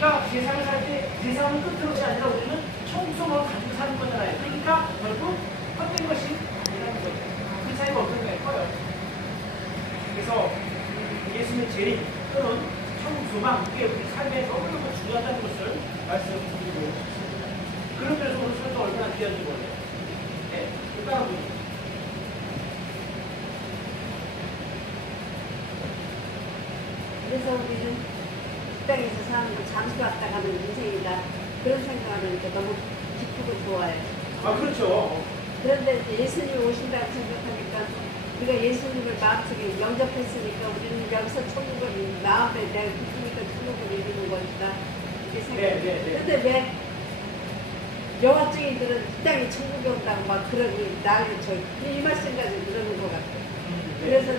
우리가 세상을 살 때 세상은 끝으로가 아니라 우리는 청소만 가지고 사는 거잖아요. 그러니까 결국 헛된 것이 아니라는 거죠. 그 차이가 어떤 거예요? 커요. 그래서 예수는 재림 또는 청소만 그게 우리 삶에 너무너무 중요하다는 것을 말씀드리고 싶습니다. 그런 면에서 오늘 설교 얼마나 귀한지 몰라요. 네, 따라 보세요. 그래서 우리는 이 땅에서 사는 거 잠시 왔다 가는 인생이다. 그런 생각하니까 너무 기쁘고 좋아요. 아, 그렇죠. 그런데 이제 예수님이 오신다고 생각하니까 우리가 예수님을 마음속에 영접했으니까 우리는 여기서 천국을 마음에 내가 기쁘니까 천국을 이루는 거니까 이렇게 생각해요. 그런데 왜 영화적인들은 이 땅이 천국에 온다고 막 그러니 나를 이 말씀까지 그러는 것 같아요. 그래서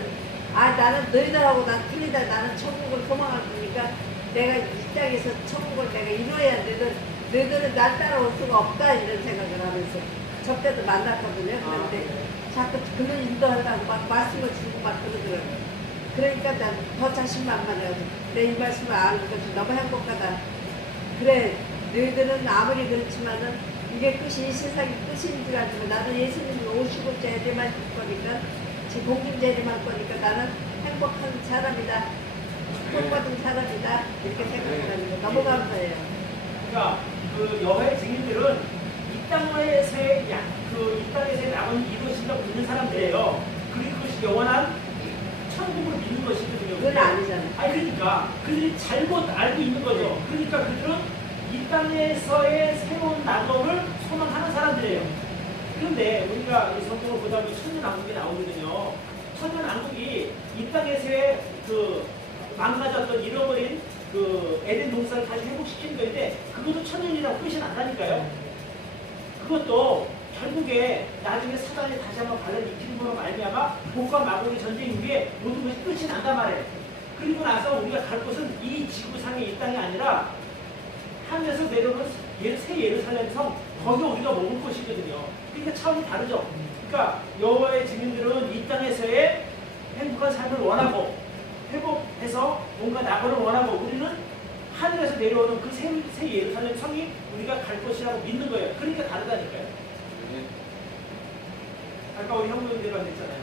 나는 너희들하고 난 틀리다. 나는 천국을 소망할 거니까 내가 이 땅에서 천국을 내가 이루어야 되는 너희들은 날 따라올 수가 없다 이런 생각을 하면서 저때도 만났거든요. 그런데 자꾸 그걸 인도하려고 막 말씀을 주고 막 그러더라고요. 그러니까 난 더 자신만만해가지고 내 이 말씀을 아는 것이 너무 행복하다. 그래 너희들은 아무리 그렇지만은 이게 끝이 이 세상이 끝인 줄 알지만 나는 예수님이 오시고 재림할 거니까 제 공중 재림할 거니까 나는 행복한 사람이다. 축복받은 사람이다. 이렇게 생각하는 거 너무 감사해요. 그러니까 그 여호와의 증인들은 이 땅에서의 이 땅에서의 남은 이루어진다고 믿는 사람들이에요. 그리고 그것이 영원한 천국을 믿는 것이거든요. 그건 아니잖아요. 아니 그러니까 그들이 잘못 알고 있는 거죠. 그러니까 그들은 이 땅에서의 새로운 낙원을 소망하는 사람들이에요. 그런데 우리가 이 성경을 보다 보면 천년왕국이 나오거든요. 천년왕국이 이 땅에서의 그 망가졌던 잃어버린 그 에덴 동산을 다시 회복시키는 거인데 그것도 천년이라고 끝이 난다니까요. 그것도 결국에 나중에 사단이 다시 한번 발을 익히는 거로 말미암아 복과 마귀의 전쟁 위에 모든 것이 끝이 난단 말이에요. 그리고 나서 우리가 갈 곳은 이 지구상의 이 땅이 아니라 하늘에서 내려오는 새 예루살렘 성 거기 우리가 머물 곳이거든요. 그러니까 차원이 다르죠. 그러니까 여호와의 증인들은 이 땅에서의 행복한 삶을 원하고 회복해서 뭔가 낙원을 원하고 우리는 하늘에서 내려오는 그 새 예루살렘 성이 우리가 갈 것이라고 믿는 거예요. 그러니까 다르다니까요. 아까 우리 형님들이 했잖아요.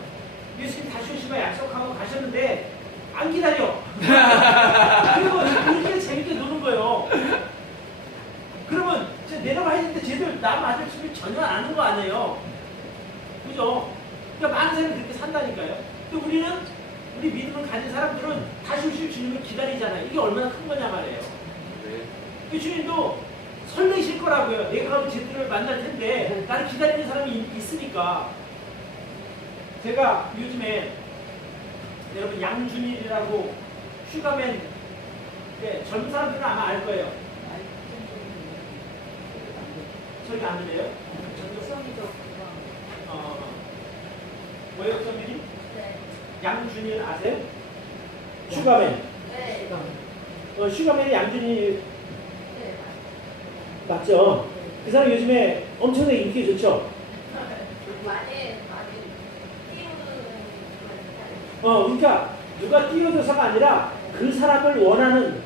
예수님 다시 오시면 약속하고 가셨는데 안 기다려. 그리고 그렇게 재밌게 노는 거예요. 그러면 내려가야 되는데 쟤들 나 맞을 준비 전혀 안 하는 거 아니에요. 그죠? 그러니까 많은 사람이 그렇게 산다니까요. 근데 우리 믿음을 가진 사람들은 다시 오실 주님을 기다리잖아요. 이게 얼마나 큰 거냐 말이에요. 그 주님도 설레실 거라고요. 내가 가면 쟤들을 만날 텐데 나를 기다리는 사람이 있으니까. 제가 요즘에 여러분 양준일이라고 슈가맨 젊은 사람들은 아마 알 거예요. 소리가 안 들려요? 뭐예요, 선배님? 네. 양준일 아세요? 슈가맨. 네. 슈가맨이 양준일 네. 맞죠? 그 사람 요즘에 엄청나게 인기 좋죠? 많이 띄우는 그러니까 누가 띄워줘서가 아니라 그 사람을 원하는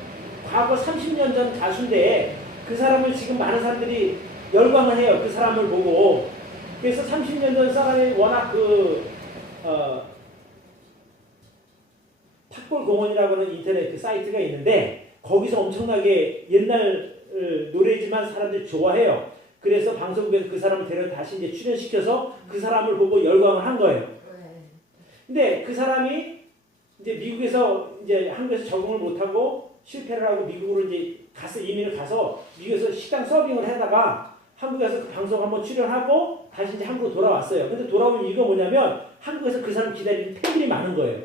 과거 30년 전 가수인데 그 사람을 지금 많은 사람들이 열광을 해요. 그 사람을 보고. 그래서 30년 전 사람이 워낙 탁골공원이라고 하는 인터넷 그 사이트가 있는데 거기서 엄청나게 옛날 노래지만 사람들이 좋아해요. 그래서 방송국에서 그 사람을 다시 이제 출연시켜서 그 사람을 보고 열광을 한 거예요. 근데 그 사람이 이제 미국에서 이제 한국에서 적응을 못하고 실패를 하고 미국으로 이제 이민을 가서 미국에서 식당 서빙을 하다가 한국에서 그 방송 한번 출연하고 다시 이제 한국으로 돌아왔어요. 근데 돌아온 이유가 뭐냐면 한국에서 그 사람 기다리는 팬들이 많은 거예요.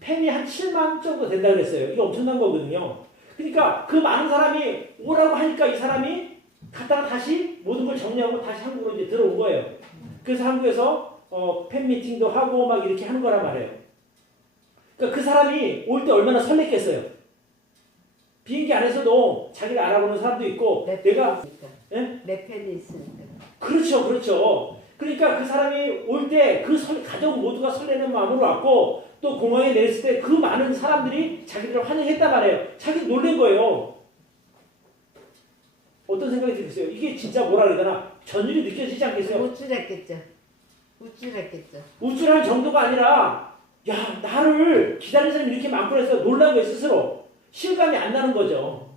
팬이 한 7만 정도 된다 그랬어요. 이게 엄청난 거거든요. 그러니까 그 많은 사람이 오라고 하니까 이 사람이 갔다가 다시 모든 걸 정리하고 다시 한국으로 이제 들어온 거예요. 그래서 한국에서 팬 미팅도 하고 막 이렇게 하는 거란 말이에요. 그러니까 그 사람이 올 때 얼마나 설렜겠어요. 비행기 안에서도 자기를 알아보는 사람도 있고 내가 내 팬이 있으니까. 그렇죠. 그러니까 그 사람이 올 때 그 가족 모두가 설레는 마음으로 왔고 또 공항에 내렸을 때 그 많은 사람들이 자기들을 환영했단 말이에요. 자기 놀란 거예요. 어떤 생각이 들으세요? 이게 진짜 뭐라 그래야 되나? 전율이 느껴지지 않겠어요? 우쭐했겠죠. 우쭐했겠죠. 우쭐한 정도가 아니라 야 나를 기다리는 사람이 이렇게 많구나 해서 놀란 거예요 스스로. 실감이 안 나는 거죠.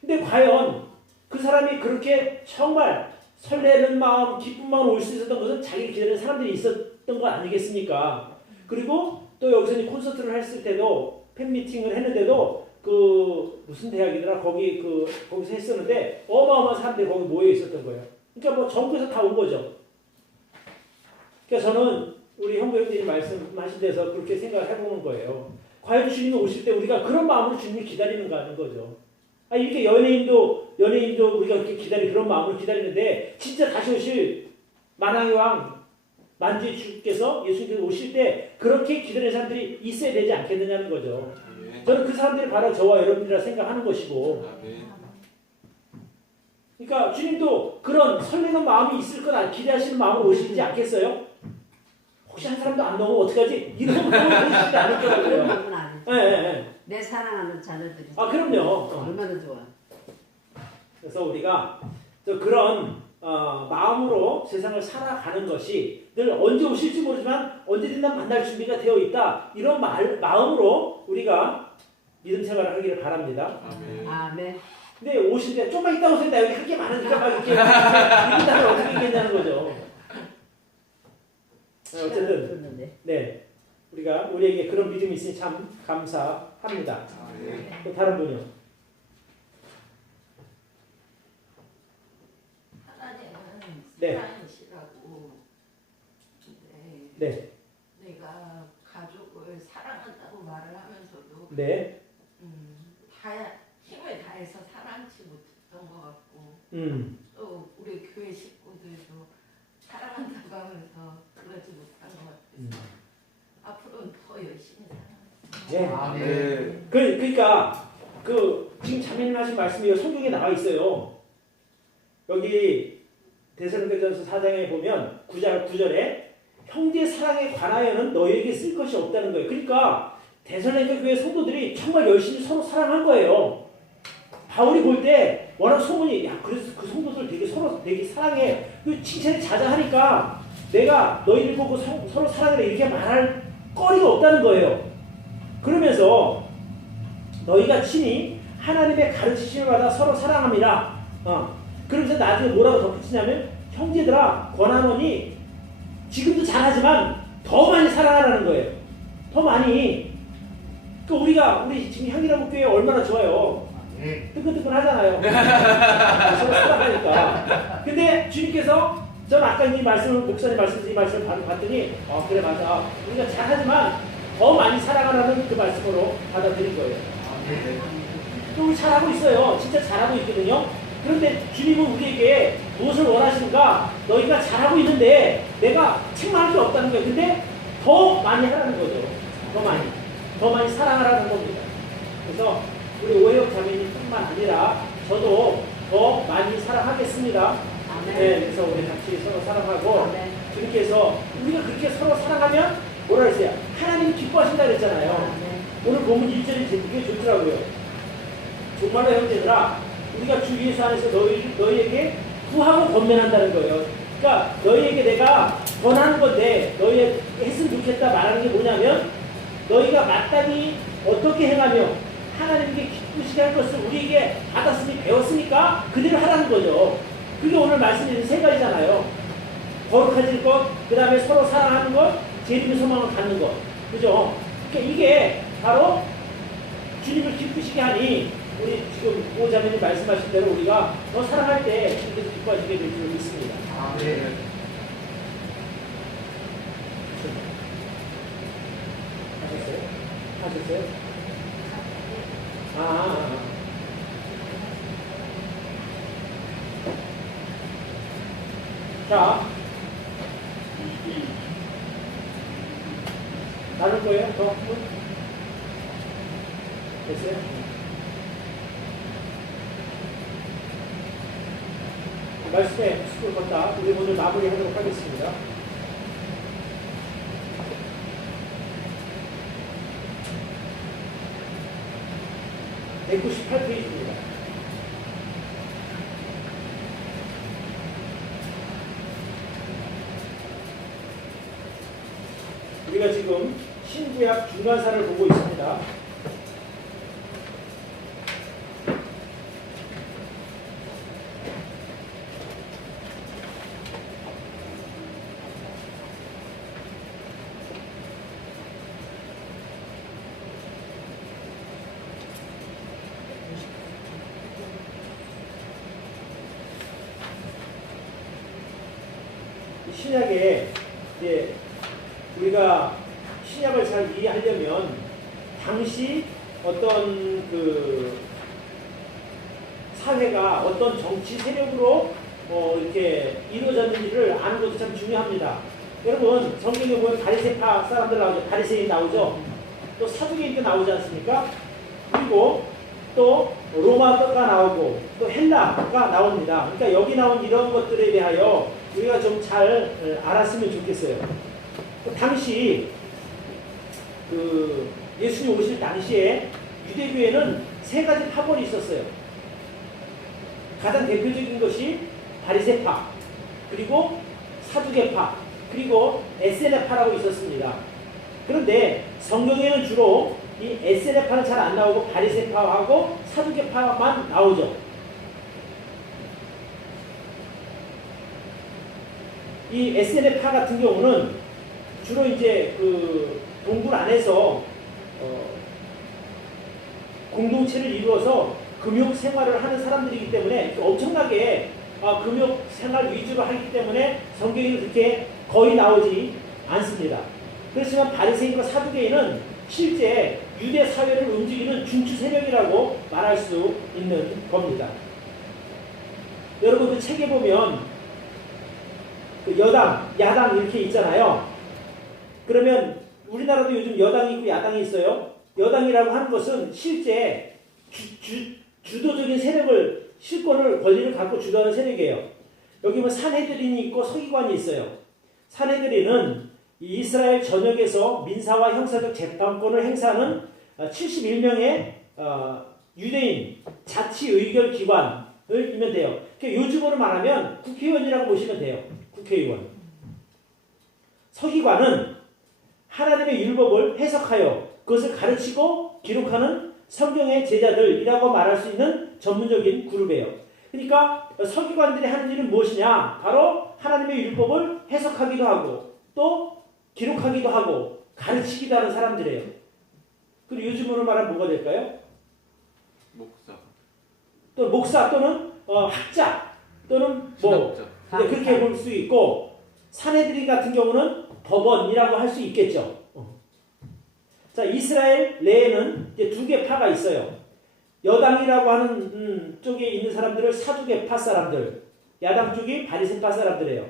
근데 과연 그 사람이 그렇게 정말 설레는 마음, 기쁜 마음 올 수 있었던 것은 자기를 기다리는 사람들이 있었던 거 아니겠습니까? 그리고 또 여기서 이제 콘서트를 했을 때도 팬미팅을 했는데도 그 무슨 대학이더라 거기서 했었는데 어마어마한 사람들이 거기 모여 있었던 거예요. 그러니까 뭐 전국에서 다 온 거죠. 그러니까 저는 우리 형부님들이 말씀하신 데서 그렇게 생각을 해보는 거예요. 과연 주님이 오실 때 우리가 그런 마음으로 주님을 기다리는가 하는 거죠. 아, 이렇게 연예인도 우리가 이렇게 그런 마음으로 기다리는데 진짜 다시 오실 만왕의 왕 만주의 주께서 예수님께서 오실 때 그렇게 기다리는 사람들이 있어야 되지 않겠느냐는 거죠. 저는 그 사람들이 바로 저와 여러분이라 생각하는 것이고, 그러니까 주님도 그런 설레는 마음이 있을 거다 기대하시는 마음으로 오시지 않겠어요? 혹시 한 사람도 안 나오면 어떡하지? 이런 마음으로 오시지 않을 그런 거라고요. 마음은 아니죠. 네. 내 사랑하는 자녀들이. 아 그럼요. 얼마나 좋아. 그래서 우리가 그런 마음으로 세상을 살아가는 것이 늘 언제 오실지 모르지만 언제든 난 만날 준비가 되어 있다. 이런 마음으로 우리가 믿음 생활을 하기를 바랍니다. 아멘. 근데 오실 때 조금만 있다 오세요. 나 여기 할 게 많으니까 막 이렇게 이런다면 어떻게 있겠냐는 거죠. 네, 어쨌든 네 우리가 우리에게 그런 믿음이 있으니 참 감사합니다. 또 다른 분이요. 하나님은 네. 사랑이시라고. 네. 내가 가족을 사랑한다고 말을 하면서도 네. 힘을 다해서 사랑치 못했던 것 같고 또 우리 교회 식구들도 사랑한다고 하면서 그러지 못한 것 같아서 앞으로는 더 열심히 사랑하겠습니다. 네. 그러니까 지금 자매님 하신 말씀이 성경에 나와 있어요. 여기 데살로니가전서 4장에 보면 9절에 형제 사랑에 관하여는 너희에게 쓸 것이 없다는 거예요. 그러니까 데살로니가 교회 성도들이 정말 열심히 서로 사랑한 거예요. 바울이 볼 때 워낙 소문이 그래서 그 성도들 되게 사랑해. 그 칭찬이 자자하니까 내가 너희를 보고 서로 사랑해라 이렇게 말할 거리가 없다는 거예요. 그러면서 너희가 친히 하나님의 가르치심을 받아 서로 사랑합니다. 그러면서 나중에 뭐라고 덧붙이냐면 형제들아 권하노니 지금도 잘하지만 더 많이 사랑하라는 거예요. 더 많이. 우리 지금 향기나무 교회 얼마나 좋아요. 뜨끈뜨끈 하잖아요. 서로 사랑하니까. 근데 주님께서 전 아까 목사님 이 말씀을 봤더니 그래 맞아. 우리가 잘하지만 더 많이 사랑하라는 그 말씀으로 받아들인 거예요. 또 우리 잘하고 있어요. 진짜 잘하고 있거든요. 그런데 주님은 우리에게 무엇을 원하시는가? 너희가 잘하고 있는데 내가 책망할 게 없다는 거예요. 근데 더 많이 하라는 거죠. 더 많이 사랑하라는 겁니다. 그래서 우리 오해역 자매님뿐만 아니라 저도 더 많이 사랑하겠습니다. 네, 그래서 우리 같이 서로 사랑하고 주님께서 우리가 그렇게 서로 사랑하면 뭐라 그랬어요? 하나님이 기뻐하신다 그랬잖아요. 오늘 본문 1절이 되게 좋더라고요. 정말로 형제들아 우리가 주 예수 안에서 너희에게 구하고 권면한다는 거예요. 그러니까 너희에게 내가 권하는 건데 너희 했으면 좋겠다 말하는 게 뭐냐면 너희가 마땅히 어떻게 행하며 하나님께 기쁘시게 할 것을 우리에게 받았으니 배웠으니까 그대로 하라는 거죠. 그게 오늘 말씀드린 세 가지잖아요. 거룩해질 것, 그 다음에 서로 사랑하는 것, 재림의 소망을 갖는 것. 그죠? 그러니까 이게 바로 주님을 기쁘시게 하니 우리 지금 오자매님 말씀하신 대로 우리가 더 사랑할 때 주님께서 기뻐하시게 될 줄 믿습니다. 하셨어요? 자, 나눌 거예요? 더? 됐어요? 말씀에 수고를 걷다. 우리 오늘 마무리하도록 하겠습니다. (198페이지입니다) 신구약 중간사를 보고 있습니다. 신약에 이제 우리가 신약을 잘 이해하려면 당시 어떤 그 사회가 어떤 정치 세력으로 이렇게 이루어졌는지를 아는 것도 참 중요합니다. 여러분 성경에 보면 바리새파 사람들 나오죠. 바리새인 나오죠. 또 사두개인도 나오지 않습니까? 그리고 또 로마가 나오고 또 헬라가 나옵니다. 그러니까 여기 나온 이런 것들에 대하여 우리가 좀 잘 알았으면 좋겠어요. 당시 그 예수님 오실 당시에 유대교회는 세 가지 파벌이 있었어요. 가장 대표적인 것이 바리새파, 그리고 사두개파, 그리고 에세네파라고 있었습니다. 그런데 성경에는 주로 이 에세네파는 잘 안 나오고 바리새파하고 사두개파만 나오죠. 이 에세네파 같은 경우는 주로 이제 그 동굴 안에서 공동체를 이루어서 금욕 생활을 하는 사람들이기 때문에 엄청나게 금욕 생활 위주로 하기 때문에 성경에는 그렇게 거의 나오지 않습니다. 그렇지만 바리새인과 사두개인은 실제 유대 사회를 움직이는 중추 세력이라고 말할 수 있는 겁니다. 여러분 그 책에 보면 그 여당, 야당 이렇게 있잖아요. 그러면 우리나라도 요즘 여당이 있고 야당이 있어요. 여당이라고 하는 것은 실제 주도적인 세력을 실권을 권리를 갖고 주도하는 세력이에요. 여기 보면 산헤드린이 있고 서기관이 있어요. 산헤드린은 이스라엘 전역에서 민사와 형사적 재판권을 행사하는 71명의 유대인 자치의결 기관을 이면 돼요. 그러니까 요즘으로 말하면 국회의원이라고 보시면 돼요. 국회의원. 서기관은 하나님의 율법을 해석하여 그것을 가르치고 기록하는 성경의 제자들이라고 말할 수 있는 전문적인 그룹이에요. 그러니까 서기관들이 하는 일은 무엇이냐? 바로 하나님의 율법을 해석하기도 하고 또 기록하기도 하고 가르치기도 하는 사람들이에요. 그리고 요즘으로 말하면 뭐가 될까요? 목사. 또 목사 또는 학자 또는 뭐 그렇게 볼 수 있고 산헤드린 같은 경우는 법원이라고 할 수 있겠죠. 자, 이스라엘 내에는 이제 두 개 파가 있어요. 여당이라고 하는 쪽에 있는 사람들을 사두개파 사람들, 야당 쪽이 바리새파 사람들이에요.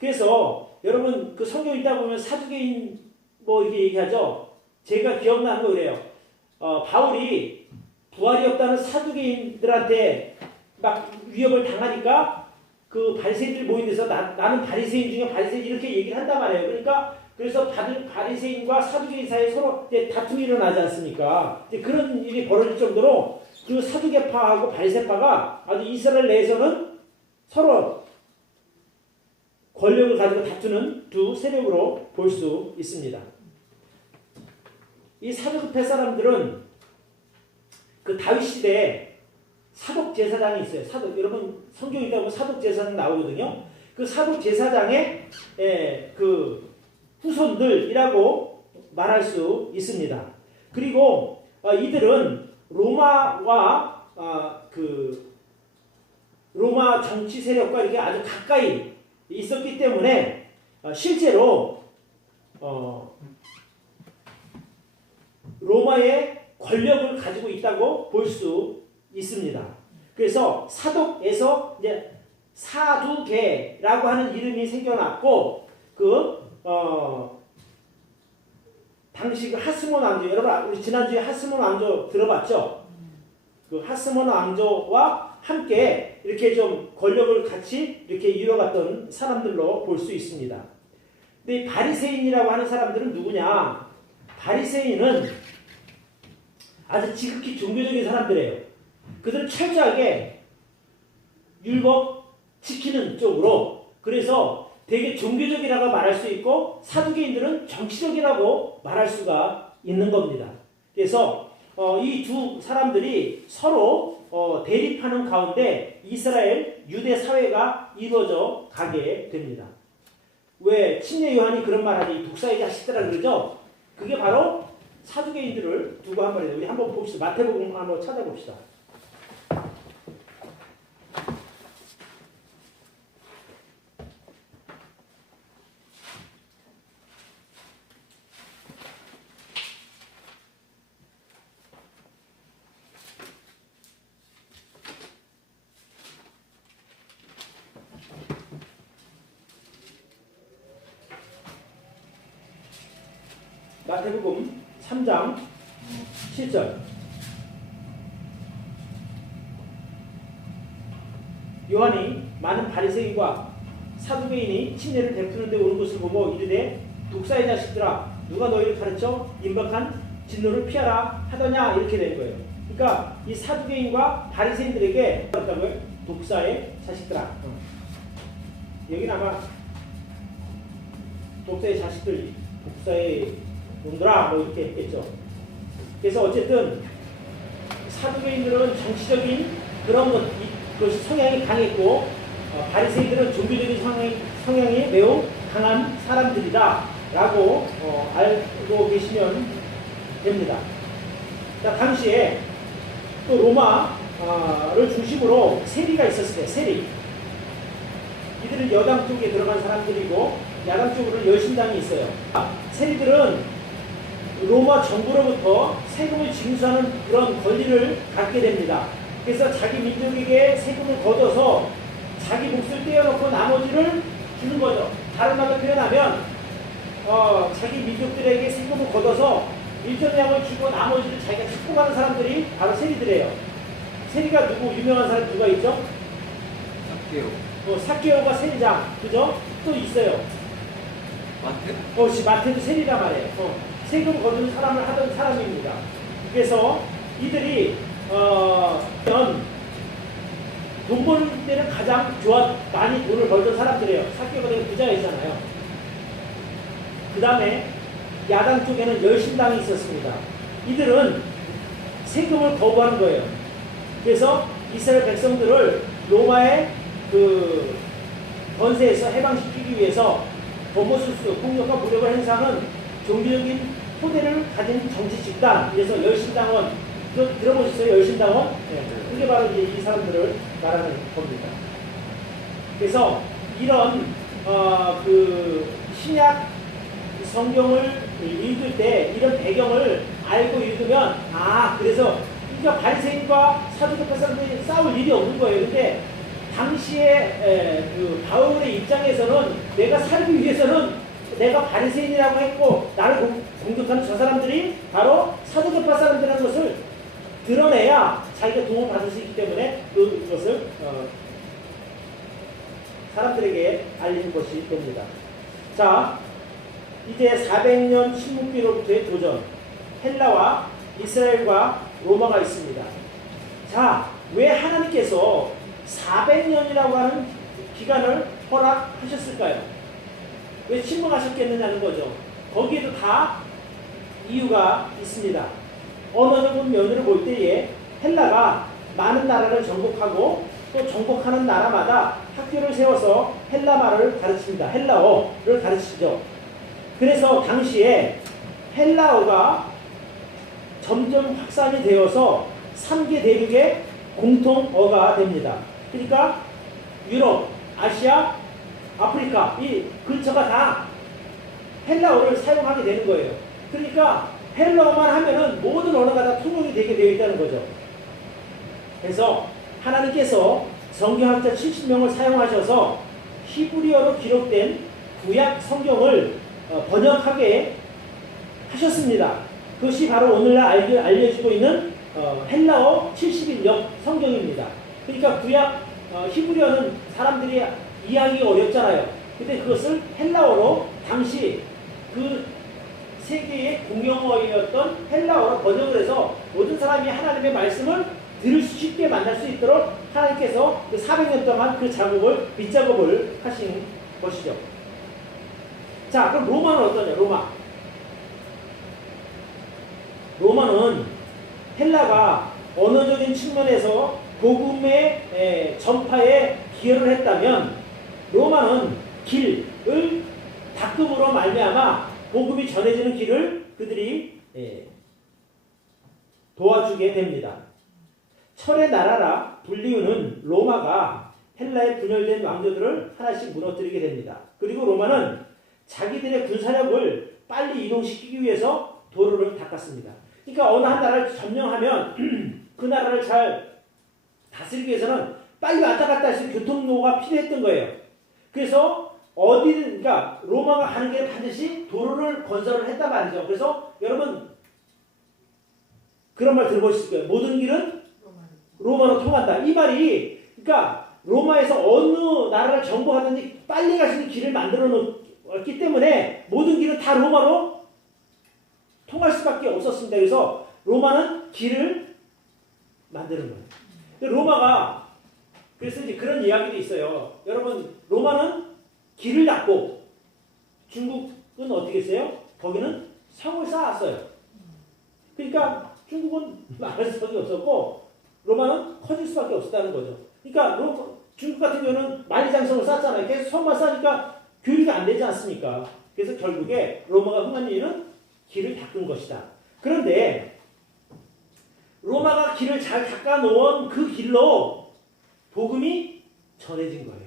그래서 여러분 그 성경 읽다 보면 사두개인 뭐 이렇게 얘기하죠. 제가 기억나는 거 그래요. 바울이 부활이 없다는 사두개인들한테 막 위협을 당하니까 그 바리새인들 모인 데서 나는 바리새인 중에 바리새인 이렇게 얘기를 한단 말이에요. 그러니까 그래서 바리새인과 사두개인 사이에 서로 이제 다툼이 일어나지 않습니까? 이제 그런 일이 벌어질 정도로 그 사두개파하고 바리새파가 아주 이스라엘 내에서는 서로 권력을 가지고 다투는 두 세력으로 볼 수 있습니다. 이 사두개파 사람들은 그 다윗 시대에 사독 제사장이 있어요. 사독, 여러분 성경 읽다 보면 사독 제사장 나오거든요. 그 사독 제사장의 그 후손들이라고 말할 수 있습니다. 그리고 이들은 로마와 그 로마 정치 세력과 이렇게 아주 가까이 있었기 때문에 실제로 로마의 권력을 가지고 있다고 볼 수 있습니다. 그래서 사독에서 이제 사두개라고 하는 이름이 생겨났고 당시 그 하스몬 왕조, 여러분 우리 지난주에 하스몬 왕조 들어봤죠? 그 하스몬 왕조와 함께 이렇게 좀 권력을 같이 이렇게 이뤄갔던 사람들로 볼 수 있습니다. 근데 이 바리새인이라고 하는 사람들은 누구냐? 바리새인은 아주 지극히 종교적인 사람들이에요. 그들은 철저하게 율법 지키는 쪽으로, 그래서 되게 종교적이라고 말할 수 있고 사두개인들은 정치적이라고 말할 수가 있는 겁니다. 그래서 이 두 사람들이 서로 대립하는 가운데 이스라엘 유대 사회가 이루어져 가게 됩니다. 왜 침례 요한이 그런 말하지 독사의 자식들아 그러죠? 그게 바로 사두개인들을 두고 한 말이에요. 우리 한번 봅시다. 마태복음 한번 찾아봅시다. 마태복음 3장 7절. 요한이 많은 바리새인과 사두개인이 침례를 베푸는데 오는 것을 보고 이르되 독사의 자식들아 누가 너희를 가르쳐 임박한 진노를 피하라 하더냐 이렇게 된 거예요. 그러니까 이 사두개인과 바리새인들에게 어떤 독사의 자식들아. 여기는 아마 독사의 자식들, 독사의 놈들아 뭐 이렇게 했겠죠. 그래서 어쨌든 사두개인들은 정치적인 그런 그것이 성향이 강했고 바리새인들은 종교적인 성향이 매우 강한 사람들이다라고 알고 계시면 됩니다. 자, 당시에 또 로마를 중심으로 세리가 있었을 때 세리 이들은 여당 쪽에 들어간 사람들이고 야당 쪽으로 열심당이 있어요. 세리들은 로마 정부로부터 세금을 징수하는 그런 권리를 갖게 됩니다. 그래서 자기 민족에게 세금을 걷어서 자기 몫을 떼어놓고 나머지를 주는 거죠. 다른 말로 표현하면 자기 민족들에게 세금을 걷어서 일정 양을 주고 나머지를 자기가 축복하는 사람들이 바로 세리들이에요. 세리가 누구 유명한 사람 누가 있죠? 사케오. 사케오가 세리장, 그죠? 또 있어요. 마태? 마태도 세리란 말이에요. 세금 거두는 사람을 하던 사람입니다. 그래서 이들이 돈 버는 데는 가장 많이 돈을 벌던 사람들이에요. 사케오가 되게 부자였잖아요. 그 다음에 야당 쪽에는 열심당이 있었습니다. 이들은 세금을 거부하는 거예요. 그래서 이스라엘 백성들을 로마의 그 권세에서 해방시키기 위해서 범호수수, 폭력과 무력을 행사하는 종교적인 토대를 가진 정치 집단, 그래서 열심당원, 들어보셨어요? 열심당원? 네. 그게 바로 이제 이 사람들을 말하는 겁니다. 그래서 이런 그 신약 성경을 읽을 때 이런 배경을 알고 읽으면 그래서 그러니까 바리새인과 사두개파 사람들이 싸울 일이 없는 거예요. 근데 당시에 그 바울의 입장에서는 내가 살기 위해서는 내가 바리새인이라고 했고 나를 공격하는 저 사람들이 바로 사두개파 사람들이라는 것을 드러내야 자기가 도움을 받을 수 있기 때문에 그것을 사람들에게 알리는 것이 됩니다. 자, 이제 400년 침묵기로부터의 도전, 헬라와 이스라엘과 로마가 있습니다. 자, 왜 하나님께서 400년이라고 하는 기간을 허락하셨을까요? 왜 침묵하셨겠느냐는 거죠. 거기에도 다 이유가 있습니다. 언어적인 면으로 볼 때에 헬라가 많은 나라를 정복하고 또 정복하는 나라마다 학교를 세워서 헬라말을 가르칩니다. 헬라어를 가르치죠. 그래서 당시에 헬라어가 점점 확산이 되어서 3개 대륙의 공통어가 됩니다. 그러니까 유럽, 아시아, 아프리카 이 근처가 다 헬라어를 사용하게 되는 거예요. 그러니까 헬라어만 하면은 모든 언어가 다 통용이 되게 되어 있다는 거죠. 그래서 하나님께서 성경학자 70명을 사용하셔서 히브리어로 기록된 구약 성경을 번역하게 하셨습니다. 그것이 바로 오늘날 알려지고 있는 헬라어 71역 성경입니다. 그러니까 구약 히브리어는 사람들이 이해하기가 어렵잖아요. 근데 그것을 헬라어로 당시 그 세계의 공용어였던 헬라어로 번역을 해서 모든 사람이 하나님의 말씀을 들을 수 쉽게 만날 수 있도록 하나님께서 그 400년 동안 그 작업을, 밑작업을 하신 것이죠. 자, 그럼 로마는 어떠냐, 로마. 로마는 헬라가 언어적인 측면에서 복음의 전파에 기여를 했다면 로마는 길을 닦음으로 말미암아 복음이 전해지는 길을 그들이 도와주게 됩니다. 철의 나라라 불리우는 로마가 헬라의 분열된 왕조들을 하나씩 무너뜨리게 됩니다. 그리고 로마는 자기들의 군사력을 빨리 이동시키기 위해서 도로를 닦았습니다. 그러니까 어느 한 나라를 점령하면 그 나라를 잘 다스리기 위해서는 빨리 왔다 갔다 할 수 있는 교통로가 필요했던 거예요. 그래서 어디든, 그러니까 로마가 가는 길에 반드시 도로를 건설을 했단 말이죠. 그래서 여러분 그런 말 들어보셨을 거예요. 모든 길은 로마로 통한다. 이 말이, 그러니까 로마에서 어느 나라를 정복하든지 빨리 갈 수 있는 길을 만들어 놓았기 때문에 모든 길은 다 로마로 통할 수밖에 없었습니다. 그래서 로마는 길을 만드는 거예요. 로마가, 그래서 이제 그런 이야기도 있어요. 여러분, 로마는 길을 닦고 중국은 어떻게 했어요? 거기는 성을 쌓았어요. 그러니까 중국은 말할 수밖에 없었고 로마는 커질 수밖에 없었다는 거죠. 그러니까 중국 같은 경우는 만리장성을 쌓았잖아요. 계속 성만 쌓으니까 교류가 안 되지 않습니까? 그래서 결국에 로마가 흥한 이유는 길을 닦은 것이다. 그런데 로마가 길을 잘 닦아 놓은 그 길로 복음이 전해진 거예요.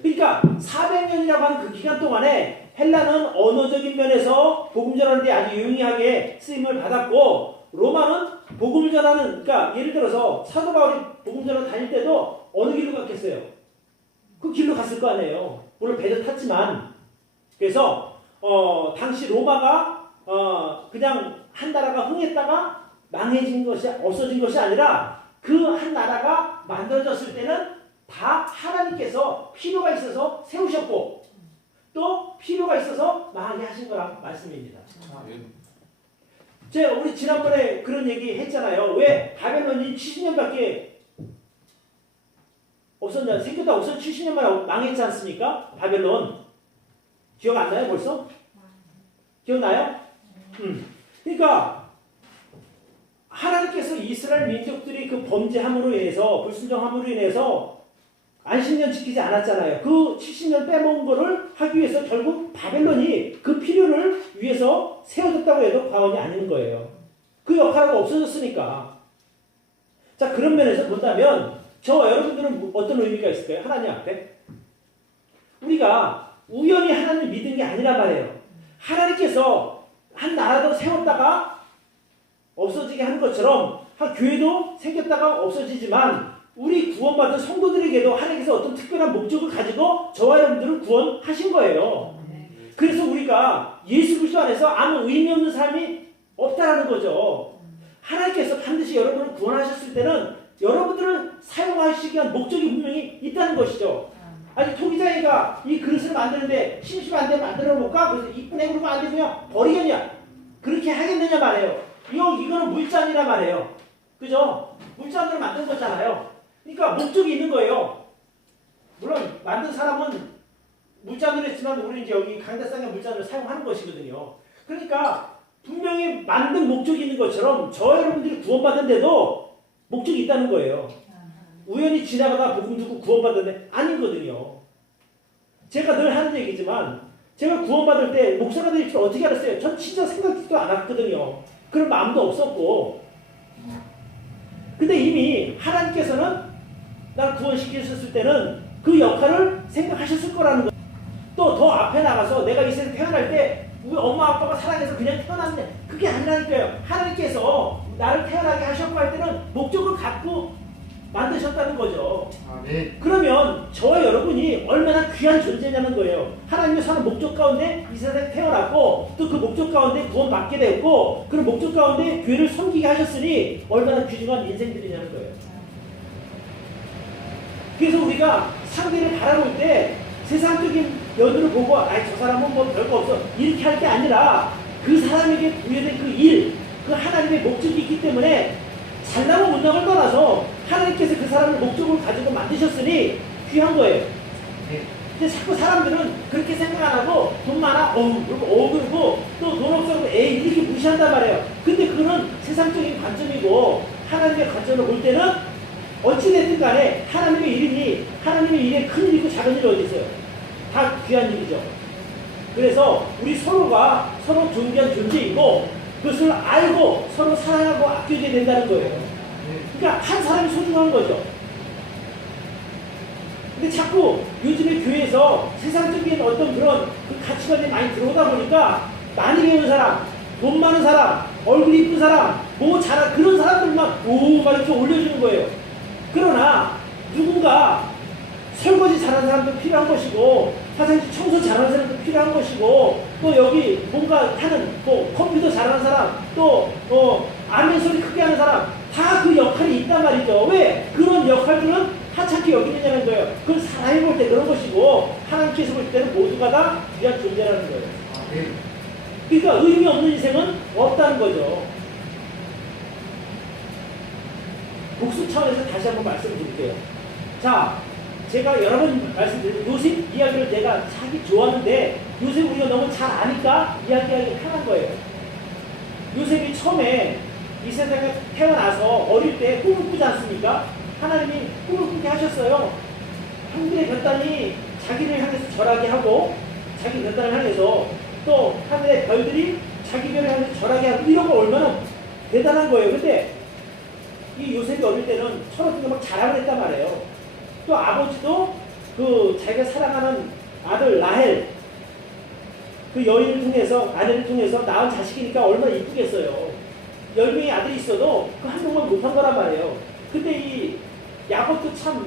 그러니까 400년이라고 하는 그 기간 동안에 헬라는 언어적인 면에서 복음 전하는 데 아주 유용하게 쓰임을 받았고 로마는 복음을 전하는, 그러니까 예를 들어서 사도 바울이 복음 전하러 다닐 때도 어느 길로 갔겠어요? 그 길로 갔을 거 아니에요. 물론 배도 탔지만. 그래서 당시 로마가 그냥 한 나라가 흥했다가 망해진 것이, 없어진 것이 아니라 그 한 나라가 만들어졌을 때는 다 하나님께서 필요가 있어서 세우셨고 또 필요가 있어서 망하게 하신 거란 말씀입니다. 제가 우리 지난번에 그런 얘기 했잖아요. 왜 바벨론이 70년밖에 없었냐? 생겼다 없어 70년 만에 망했지 않습니까? 바벨론. 기억 안 나요 벌써? 기억나요? 그러니까 하나님께서 이스라엘 민족들이 그 범죄함으로 인해서, 불순종함으로 인해서 안식년 지키지 않았잖아요. 그 70년 빼먹은 거를 하기 위해서 결국 바벨론이 그 필요를 위해서 세워졌다고 해도 과언이 아닌 거예요. 그 역할이 없어졌으니까. 자, 그런 면에서 본다면 여러분들은 어떤 의미가 있을까요? 하나님 앞에? 우리가 우연히 하나님을 믿은 게 아니란 말이에요. 하나님께서 한 나라도 세웠다가 없어지게 하는 것처럼 한 교회도 생겼다가 없어지지만 우리 구원받은 성도들에게도 하나님께서 어떤 특별한 목적을 가지고 저와 여러분들을 구원하신 거예요. 그래서 우리가 예수 그리스도 안에서 아무 의미 없는 삶이 없다라는 거죠. 하나님께서 반드시 여러분을 구원하셨을 때는 여러분들을 사용하시기 위한 목적이 분명히 있다는 것이죠. 아니 토기장이가 이 그릇을 만드는데 심심한데 만들어 볼까? 그래서 이쁘네 그러면 안 되냐? 버리겠냐? 그렇게 하겠느냐 말이에요. 이거는 물잔이란 말이에요. 그죠? 물잔으로 만든 거잖아요. 그러니까 목적이 있는 거예요. 물론 만든 사람은 물잔으로 했지만 우리는 이제 여기 강대상의 물잔을 사용하는 것이거든요. 그러니까 분명히 만든 목적이 있는 것처럼 저 여러분들이 구원받은데도 목적이 있다는 거예요. 우연히 지나가다 복음 듣고 구원받았는데 아니거든요. 제가 늘 하는 얘기지만 제가 구원받을 때 목사가 될 줄 어떻게 알았어요? 전 진짜 생각지도 않았거든요. 그런 마음도 없었고. 근데 이미 하나님께서는 날 구원시키셨을 때는 그 역할을 생각하셨을 거라는 거. 또 더 앞에 나가서 내가 이 세상에 태어날 때 우리 엄마 아빠가 사랑해서 그냥 태어났는데 그게 아니라니까요. 하나님께서 나를 태어나게 하셨고 할 때는 목적을 갖고 만드셨다는 거죠. 네. 그러면 저와 여러분이 얼마나 귀한 존재냐는 거예요. 하나님의 사는 목적 가운데 이 세상에 태어났고 또 그 목적 가운데 구원받게 됐고 그런 목적 가운데 교회를 섬기게 하셨으니 얼마나 귀중한 인생들이냐는 거예요. 그래서 우리가 상대를 바라볼 때 세상적인 면으로 보고 저 사람은 뭐 별거 없어 이렇게 할 게 아니라 그 사람에게 부여된 그 일, 그 하나님의 목적이 있기 때문에 잘나고 못나고 떠나서 하나님께서 그 사람을 목적을 가지고 만드셨으니 귀한 거예요. 근데 자꾸 사람들은 그렇게 생각 안 하고 돈 많아? 그러고 또 돈 없어? 에이 이렇게 무시한단 말이에요. 근데 그거는 세상적인 관점이고 하나님의 관점으로 볼 때는 어찌됐든 간에 하나님의 일에 큰 일이고 작은 일이 어디 있어요? 다 귀한 일이죠. 그래서 우리 서로가 서로 존귀한 존재이고 그것을 알고 서로 사랑하고 아껴줘야 된다는 거예요. 그러니까 한 사람이 소중한 거죠. 근데 자꾸 요즘에 교회에서 세상적인 어떤 그런 그 가치관이 많이 들어오다 보니까 많이 배운 사람, 돈 많은 사람, 얼굴 이쁜 사람, 뭐 잘한 그런 사람들만 막 이렇게 올려주는 거예요. 그러나 누군가 설거지 잘하는 사람도 필요한 것이고 화장실 청소 잘하는 사람도 필요한 것이고 또 여기 뭔가 하는 뭐 컴퓨터 잘하는 사람 또 아멘 소리 크게 하는 사람 다 그 역할이 있단 말이죠. 왜? 그런 역할들은 하찮게 여기느냐는 거예요. 그걸 사람이 볼 때 그런 것이고 하나님께서 볼 때는 모두가 다 귀한 존재라는 거예요. 그러니까 의미 없는 인생은 없다는 거죠. 복수 차원에서 다시 한번 말씀드릴게요. 자, 제가 여러 번 말씀드린 요셉 이야기를 내가 자기 좋아하는데 요셉 우리가 너무 잘 아니까 이야기하기 편한 거예요. 요셉이 처음에 이 세상에 태어나서 어릴 때 꿈을 꾸지 않습니까? 하나님이 꿈을 꾸게 하셨어요. 형들의 결단이 자기를 향해서 절하게 하고 자기 결단을 향해서 또 하늘의 별들이 자기 별을 향해서 절하게 하고 이런 거 얼마나 대단한 거예요. 근데 이 요셉이 어릴 때는 철없는 막 자랑을 했단 말이에요. 또 아버지도 그 자기가 사랑하는 아들 라헬 그 여인을 통해서 아내를 통해서 낳은 자식이니까 얼마나 이쁘겠어요. 10명의 아들이 있어도 그 한 명만 못한 거란 말이에요. 근데 이 야곱도 참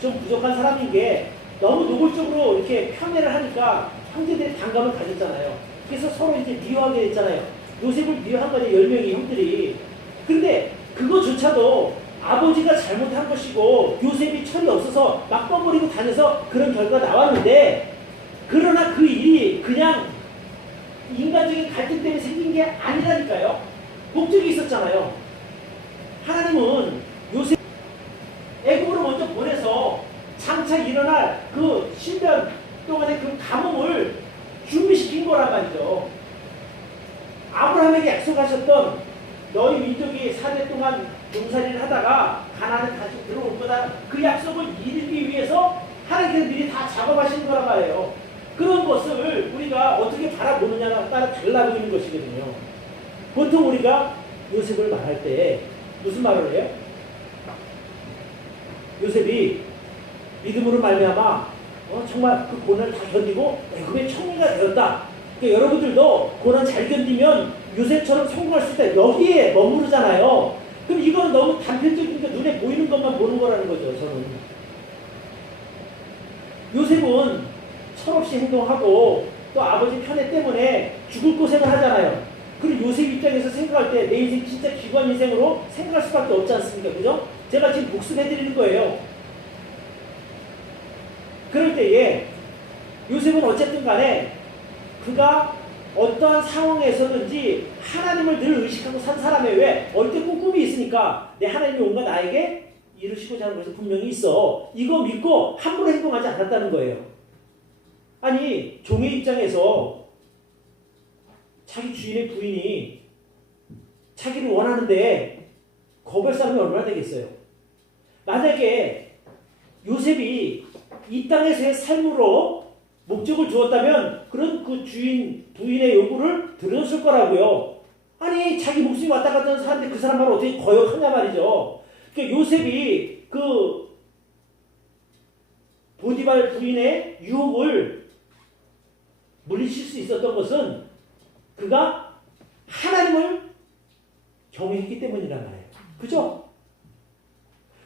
좀 부족한 사람인 게 너무 노골적으로 이렇게 편애를 하니까 형제들이 반감을 가졌잖아요. 그래서 서로 이제 미워하게 됐잖아요. 요셉을 미워한 거죠, 10명의 형들이. 근데 그거조차도 아버지가 잘못한 것이고 요셉이 철이 없어서 막 뻔버리고 다녀서 그런 결과가 나왔는데 그러나 그 일이 그냥 인간적인 갈등 때문에 생긴 게 아니라니까요. 목적이 있었잖아요. 하나님은 요셉 애굽으로 먼저 보내서 장차 일어날 그 10년 동안의 그 가뭄을 준비시킨 거란 말이죠. 아브라함에게 약속하셨던 너희 민족이 4대 동안 농사일을 하다가 가나안에 다시 들어올 거다. 그 약속을 이루기 위해서 하나님께서 미리 다 작업하시는 거란 말이에요. 그런 것을 우리가 어떻게 바라보느냐가 따라 달라 보이는 것이거든요. 보통 우리가 요셉을 말할 때 무슨 말을 해요? 요셉이 믿음으로 말미암아 정말 그 고난을 다 견디고 애굽의 총리가 되었다. 그러니까 여러분들도 고난 잘 견디면 요셉처럼 성공할 수 있다. 여기에 머무르잖아요. 그럼 이거는 너무 단편적이니까 눈에 보이는 것만 보는 거라는 거죠. 저는 요셉은 철없이 행동하고 또 아버지 편애 때문에 죽을 고생을 하잖아요. 그리고 요셉 입장에서 생각할 때 내 인생 진짜 기관 인생으로 생각할 수밖에 없지 않습니까? 그죠? 제가 지금 복습해드리는 거예요. 그럴 때에 요셉은 어쨌든 간에 그가 어떠한 상황에서든지 하나님을 늘 의식하고 산 사람의 왜 어릴 때 꿈이 있으니까 내 하나님이 온가 나에게 이루시고자 하는 것이 분명히 있어. 이거 믿고 함부로 행동하지 않았다는 거예요. 아니 종의 입장에서 자기 주인의 부인이 자기를 원하는데 거부할 사람이 얼마나 되겠어요? 만약에 요셉이 이 땅에서의 삶으로 목적을 주었다면 그런 그 부인의 요구를 들었을 거라고요. 아니 자기 목숨이 왔다 갔다 하는 사람인데 그 사람 말을 어떻게 거역하냐 말이죠. 그러니까 요셉이 그 보디발 부인의 유혹을 물리칠 수 있었던 것은 그가 하나님을 경외했기 때문이란 말이에요. 그죠?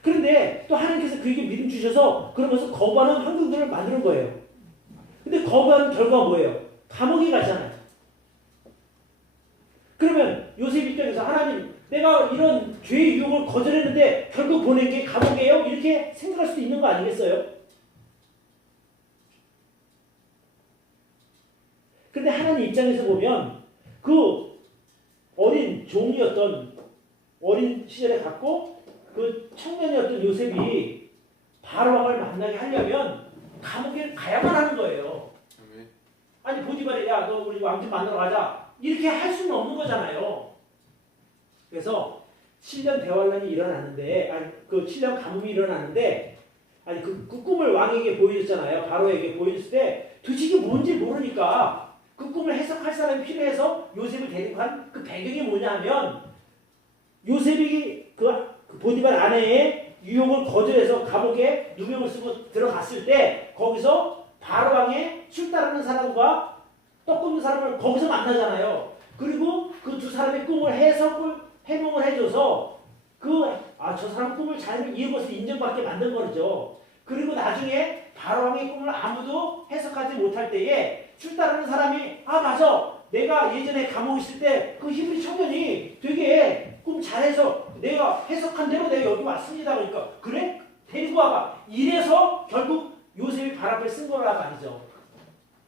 그런데 또 하나님께서 그에게 믿음 주셔서 그러면서 거부하는 환경들을 만드는 거예요. 근데 거부하는 결과가 뭐예요? 감옥에 가잖아요. 그러면 요셉 입장에서 하나님 내가 이런 죄의 유혹을 거절했는데 결국 보낸 게 감옥이에요? 이렇게 생각할 수도 있는 거 아니겠어요? 근데 하나님 입장에서 보면 그 어린 종이었던 어린 시절에 갖고 그 청년이었던 요셉이 바로 왕을 만나게 하려면 감옥에 가야만 하는 거예요. 아니 보디발이 야 너 우리 왕집 만나러 가자 이렇게 할 수는 없는 거잖아요. 그래서 7년 대환란이 일어나는데 아니 그 7년 가뭄이 일어나는데 아니 그 꿈을 왕에게 보여줬잖아요. 바로에게 보여줬을 때 도대체 이게 뭔지 모르니까 그 꿈을 해석할 사람이 필요해서 요셉을 데리고 한 그 배경이 뭐냐 하면 요셉이 그 보디발 아내의 유혹을 거절해서 감옥에 누명을 쓰고 들어갔을 때 거기서 바로왕의 술 따르는 사람과 떡 굽는 사람을 거기서 만나잖아요. 그리고 그 두 사람의 꿈을 해몽을 해줘서 저 사람 꿈을 잘 이어서 인정받게 만든 거죠. 그리고 나중에 바로왕의 꿈을 아무도 해석하지 못할 때에 술 따르는 사람이 맞아 내가 예전에 감옥에 있을 때 그 히브리 청년이 되게 꿈 잘해서 내가 해석한 대로 내가 여기 왔습니다. 그러니까 그래? 데리고 와봐. 이래서 결국 요셉이 발 앞에 쓴 거란 말이죠.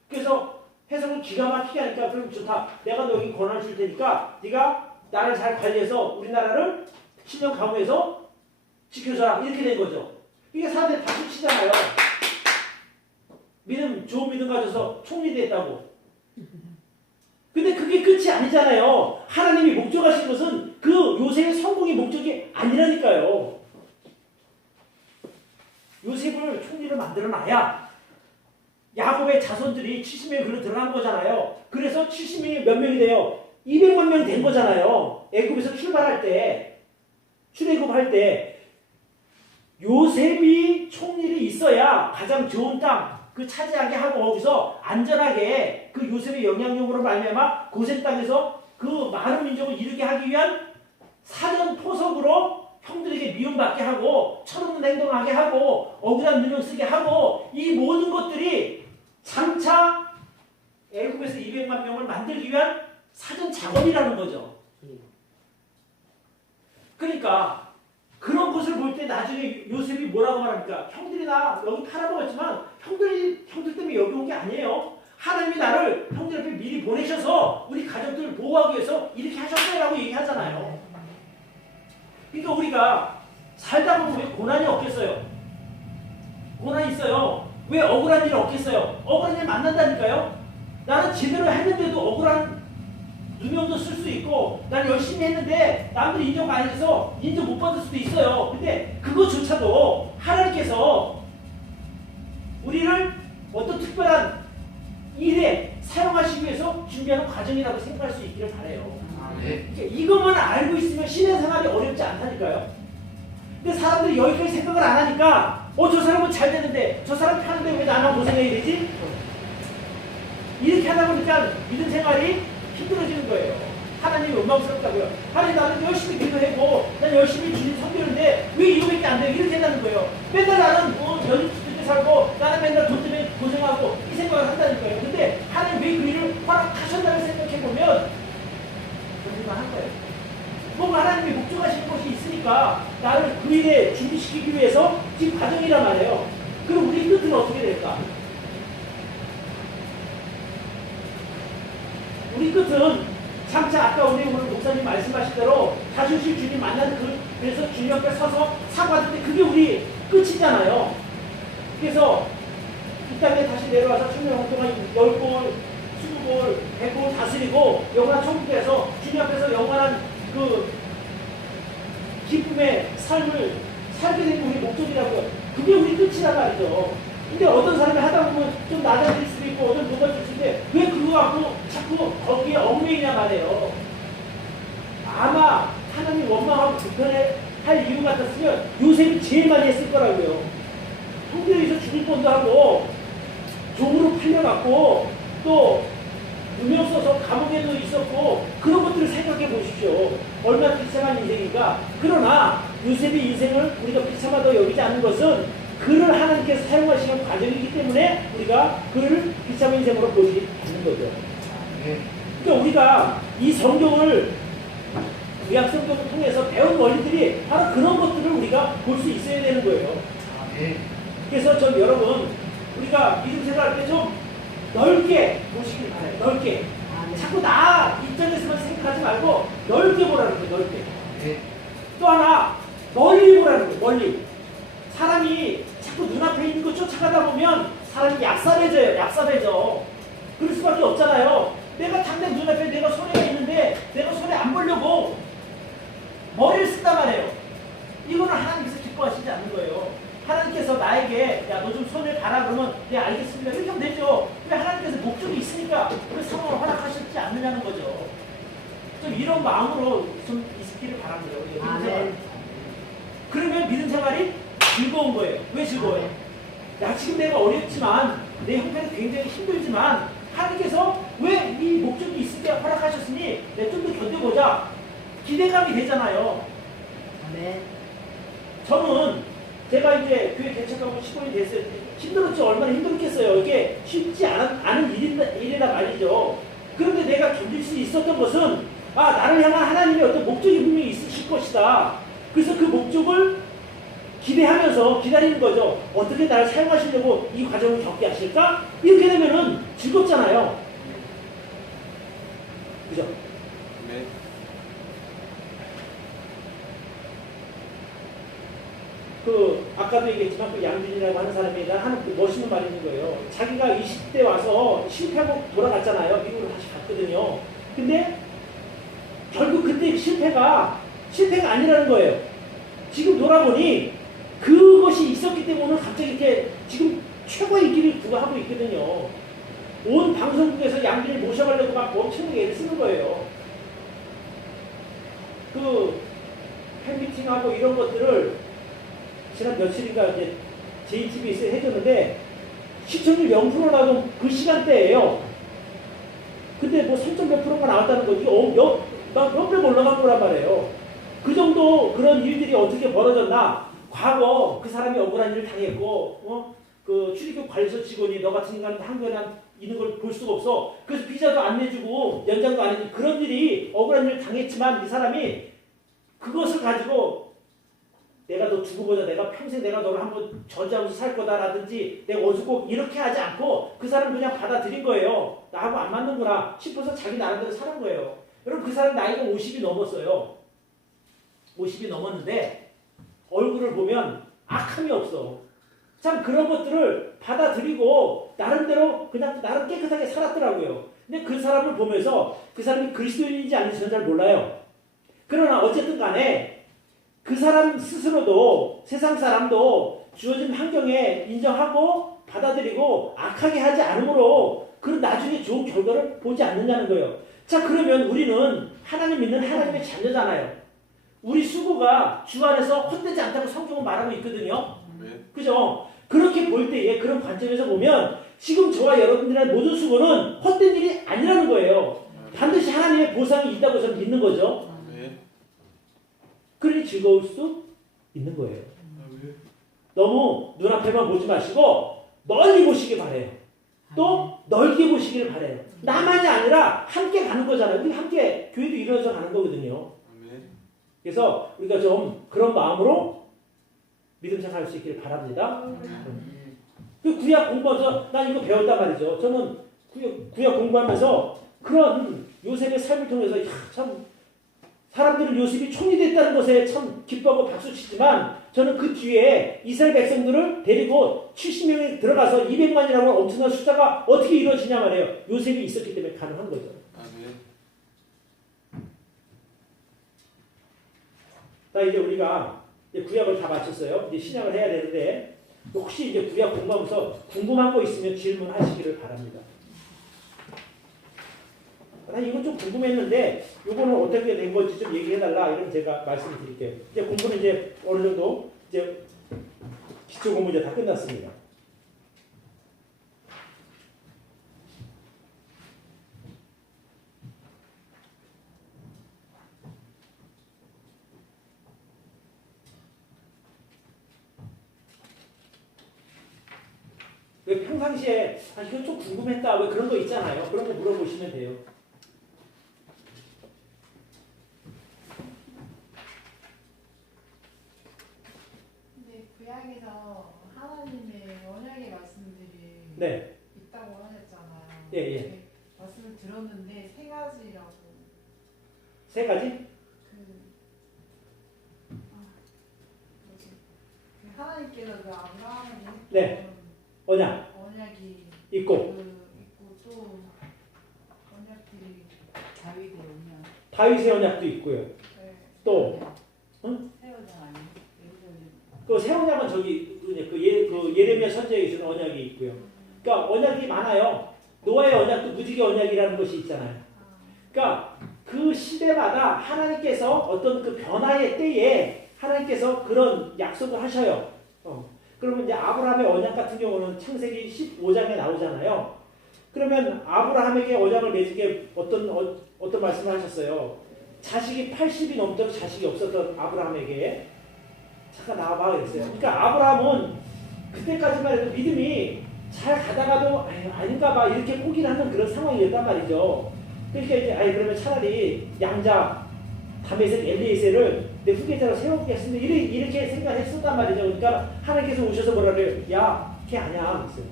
그래서 해석을 기가 막히게 하니까 그럼 좋다. 내가 너 여기 권한을 줄 테니까 네가 나를 잘 관리해서 우리나라를 10년 감옥에서 지켜줘라. 이렇게 된 거죠. 이게 사람들이 박수 치잖아요. 좋은 믿음 가져서 총리 됐다고. 근데 그게 끝이 아니잖아요. 하나님이 목적하신 것은 그 요셉의 성공의 목적이 아니라니까요. 요셉을 총리를 만들어놔야 야곱의 자손들이 70명이 글로 들어간 거잖아요. 그래서 70명이 몇 명이 돼요? 200만 명이 된 거잖아요. 애굽에서 출애굽할 때 요셉이 총리를 있어야 가장 좋은 땅 그 차지하게 하고 거기서 안전하게 그 요셉의 영향력으로 말미암아 고센 땅에서 그 많은 민족을 이루게 하기 위한 사전 포석으로 형들에게 미움받게 하고 철없는 행동을 하게 하고 억울한 누명 쓰게 하고 이 모든 것들이 장차 애굽에서 200만 명을 만들기 위한 사전 작업이라는 거죠. 그러니까 그런 것을 볼 때 나중에 요셉이 뭐라고 말합니까? 형들이 나 여기 팔아먹었지만 형들 때문에 여기 온 게 아니에요. 하나님이 나를 형들 앞에 미리 보내셔서 우리 가족들을 보호하기 위해서 이렇게 하셨어요라고 얘기하잖아요. 그러니까 우리가 살다 보면 왜 고난이 없겠어요? 고난이 있어요. 왜 억울한 일이 없겠어요? 억울한 일 만난다니까요. 나는 제대로 했는데도 억울한 누명도 쓸 수 있고 난 열심히 했는데 남들이 인정 안 해서 인정 못 받을 수도 있어요. 근데 그것조차도 하나님께서 우리를 어떤 특별한 일에 사용하시기 위해서 준비하는 과정이라고 생각할 수 있기를 바라요. 그러니까 이것만 알고 있으면 신앙생활이 어렵지 않다니까요. 근데 사람들이 여기까지 생각을 안 하니까 저 사람은 잘 되는데 저 사람 편한데 왜 나만 고생해야 되지? 이렇게 하다 보니까 믿음 생활이 힘들어지는 거예요. 하나님이 원망스럽다고요. 하나님 나는 열심히 기도하고 난 열심히 주님 섬기는데 왜 이거밖에 안 돼요? 이렇게 된다는 거예요. 맨날 나는 여유 죽게 살고 나는 맨날 돈 때문에 고생하고 이 생각을 한다니까요. 근데 하나님 왜 그 일을 허락하셨다고 생각해보면 그럴만 한 거예요. 뭔가 하나님이 목적하신 것이 있으니까 나를 그 일에 준비시키기 위해서 지금 과정이란 말이에요. 그럼 우리 끝은 어떻게 될까? 우리 끝은 장차 아까 우리 오늘 목사님 말씀하신 대로 다시 오실 주님 만나는 그래서 주님 앞에 서서 사과할 때 그게 우리 끝이잖아요. 그래서 이 땅에 다시 내려와서 천년 동안 10골, 20골, 100골 다스리고 영원한 천국에서 주님 앞에서 영원한 그 기쁨의 삶을 살게 되는 우리 목적이라고요. 그게 우리 끝이란 말이죠. 근데 어떤 사람이 하다 보면 좀 낮아질 수도 있고 어떤 높아질 수도 있는데 왜 그거 갖고 자꾸 거기에 얽매이냐 말이에요. 아마 하나님 원망하고 불편해할 이유 같았으면 요셉이 제일 많이 했을 거라고요. 형들에서 죽을 뻔도 하고 종으로 팔려갔고 또 누명 써서 감옥에도 있었고 그런 것들을 생각해 보십시오. 얼마나 비참한 인생인가. 그러나 요셉의 인생을 우리가 비참하다고 여기지 않는 것은 그를 하나님께서 사용하시는 과정이기 때문에 우리가 그를 비참한 인생으로 보지 않는 거죠. 그러니까 우리가 이 성경을 구약 성경을 통해서 배운 원리들이 바로 그런 것들을 우리가 볼 수 있어야 되는 거예요. 그래서 전 여러분 우리가 믿음 생활할 때 좀 넓게 보시길 바라요. 넓게. 자꾸 나 입장에서만 생각하지 말고 넓게 보라는 거예요. 넓게. 또 하나 멀리 보라는 거예요. 멀리. 사람이 자꾸 눈앞에 있는 거 쫓아가다 보면 사람이 얍삽해져. 그럴 수밖에 없잖아요. 내가 당장 눈앞에 내가 손해가 있는데 내가 손해 안 보려고 머리를 쓴단 말이에요. 이거는 하나님께서 기뻐하시지 않는 거예요. 하나님께서 나에게 야 너 좀 손을 봐라 그러면 네 알겠습니다 이렇게 하면 되죠. 근데 하나님께서 목적이 있으니까 그 상황을 허락하셨지 않느냐는 거죠. 좀 이런 마음으로 좀 있기를 바랍니다. 우리 믿음 생활. 그러면 믿음 생활이 즐거운 거예요. 왜 즐거워요? 야 지금 내가 어렵지만 내 형편이 굉장히 힘들지만 하나님께서 왜 이 목적이 있을 때 허락하셨으니 내가 좀 더 견뎌보자. 기대감이 되잖아요. 네. 저는 제가 이제 교회 개척하고 15년 됐어요. 힘들었죠. 얼마나 힘들었겠어요. 이게 쉽지 않은 일이라 말이죠. 그런데 내가 견딜 수 있었던 것은 나를 향한 하나님의 어떤 목적이 분명히 있으실 것이다. 그래서 그 목적을 기대하면서 기다리는 거죠. 어떻게 나를 사용하시려고 이 과정을 겪게 하실까? 이렇게 되면은 즐겁잖아요. 그죠? 네. 아까도 얘기했지만 그 양준이라고 하는 사람이 하는 그 멋있는 말이 있는 거예요. 자기가 20대 와서 실패하고 돌아갔잖아요. 미국으로 다시 갔거든요. 근데 결국 그때 실패가 아니라는 거예요. 지금 돌아보니 그것이 있었기 때문에 갑자기 이렇게 지금 최고의 인기를 구가하고 있거든요. 온 방송국에서 양준을 모셔가려고 막 엄청나게 애를 쓰는 거예요. 팬미팅하고 이런 것들을 지난 며칠인가 이제 JTBC에서 해줬는데 시청률 0% 나오던 그 시간대예요. 근데 뭐 3점 몇 프로가 나왔다는 거지. 몇 배 올라간 거란 말이에요. 그 정도 그런 일들이 어떻게 벌어졌나? 과거 그 사람이 억울한 일을 당했고, 그 출입국 관리소 직원이 너 같은 인간 한국에 있는 걸 볼 수가 없어. 그래서 비자도 안 내주고 연장도 안 해주고 그런 일이 억울한 일을 당했지만 이 사람이 그것을 가지고 내가 너 두고 보자. 내가 평생 내가 너를 한번 저지하면서 살 거다라든지 내가 어디서 꼭 이렇게 하지 않고 그 사람 그냥 받아들인 거예요. 나하고 안 맞는구나 싶어서 자기 나름대로 사는 거예요. 여러분 그 사람 나이가 50이 넘었어요. 50이 넘었는데 얼굴을 보면 악함이 없어. 참 그런 것들을 받아들이고 나름대로 그냥 나름 깨끗하게 살았더라고요. 근데 그 사람을 보면서 그 사람이 그리스도인인지 아닌지는 잘 몰라요. 그러나 어쨌든 간에 그 사람 스스로도 세상 사람도 주어진 환경에 인정하고 받아들이고 악하게 하지 않으므로 그런 나중에 좋은 결과를 보지 않느냐는 거예요. 자 그러면 우리는 하나님 믿는 하나님의 자녀잖아요. 우리 수고가 주 안에서 헛되지 않다고 성경은 말하고 있거든요. 그죠? 그렇게 볼 때에 그런 관점에서 보면 지금 저와 여러분들의 모든 수고는 헛된 일이 아니라는 거예요. 반드시 하나님의 보상이 있다고 저는 믿는 거죠. 그러니 즐거울 수 있는 거예요. 너무 눈앞에만 보지 마시고 멀리 보시길 바래요. 또 넓게 보시길 바래요. 나만이 아니라 함께 가는 거잖아요. 우리 함께 교회도 이루어져 가는 거거든요. 그래서 우리가 좀 그런 마음으로 믿음 생활할 수 있기를 바랍니다. 그 구약 공부하면서 난 이거 배웠단 말이죠. 저는 구약 공부하면서 그런 요셉의 삶을 통해서 참 사람들은 요셉이 총리 됐다는 것에 참 기뻐하고 박수치지만 저는 그 뒤에 이스라엘 백성들을 데리고 70명이 들어가서 200만이라고 하는 엄청난 숫자가 어떻게 이루어지냐 말이에요. 요셉이 있었기 때문에 가능한 거죠. 자 이제 우리가 이제 구약을 다 마쳤어요. 이제 신약을 해야 되는데 혹시 이제 구약 공부하면서 궁금한 거 있으면 질문하시기를 바랍니다. 난 이거 좀 궁금했는데 이거는 어떻게 된 건지 좀 얘기해달라 이러면 제가 말씀드릴게요. 이제 공부는 이제 어느 정도 이제 기초 공부 이제 다 끝났습니다. 왜 평상시에 이거 좀 궁금했다 왜 그런 거 있잖아요. 그런 거 물어보시면 돼요. 구약에서 하나님의 언약의 말씀들이 네. 있다고 하셨잖아요. 예, 예. 네, 말씀을 들었는데 세 가지라고. 세 가지? 뭐지? 하나님께서 그 아브라함에게 네. 언약. 언약이 있고 있고 또 언약들이 다윗의 언약. 다윗의 언약도 있고요. 네. 또 새 언약 아니에요? 예루살렘. 그 새 언약은 저기 그 예레미야 선지자에 주는 언약이 있고요. 그러니까 언약이 많아요. 노아의 언약도 무지개 언약이라는 것이 있잖아요. 그러니까 그 시대마다 하나님께서 어떤 그 변화의 때에 하나님께서 그런 약속을 하셔요. 그러면 이제 아브라함의 언약 같은 경우는 창세기 15장에 나오잖아요. 그러면 아브라함에게 언약을 맺은 게 어떤 말씀을 하셨어요? 자식이 80이 넘도록 자식이 없었던 아브라함에게 잠깐 나와봐 그랬어요. 그러니까 아브라함은 그때까지만 해도 믿음이 잘 가다가도 아닌가 봐 이렇게 포기를 하는 그런 상황이었단 말이죠. 그러니까 이제 그러면 차라리 양자 다메섹 엘리에셀을 내 후계자로 세우겠습니다. 이렇게 생각했었단 말이죠. 그러니까 하나님께서 오셔서 뭐라 그래요? 야, 걔 아니야. 그랬어요.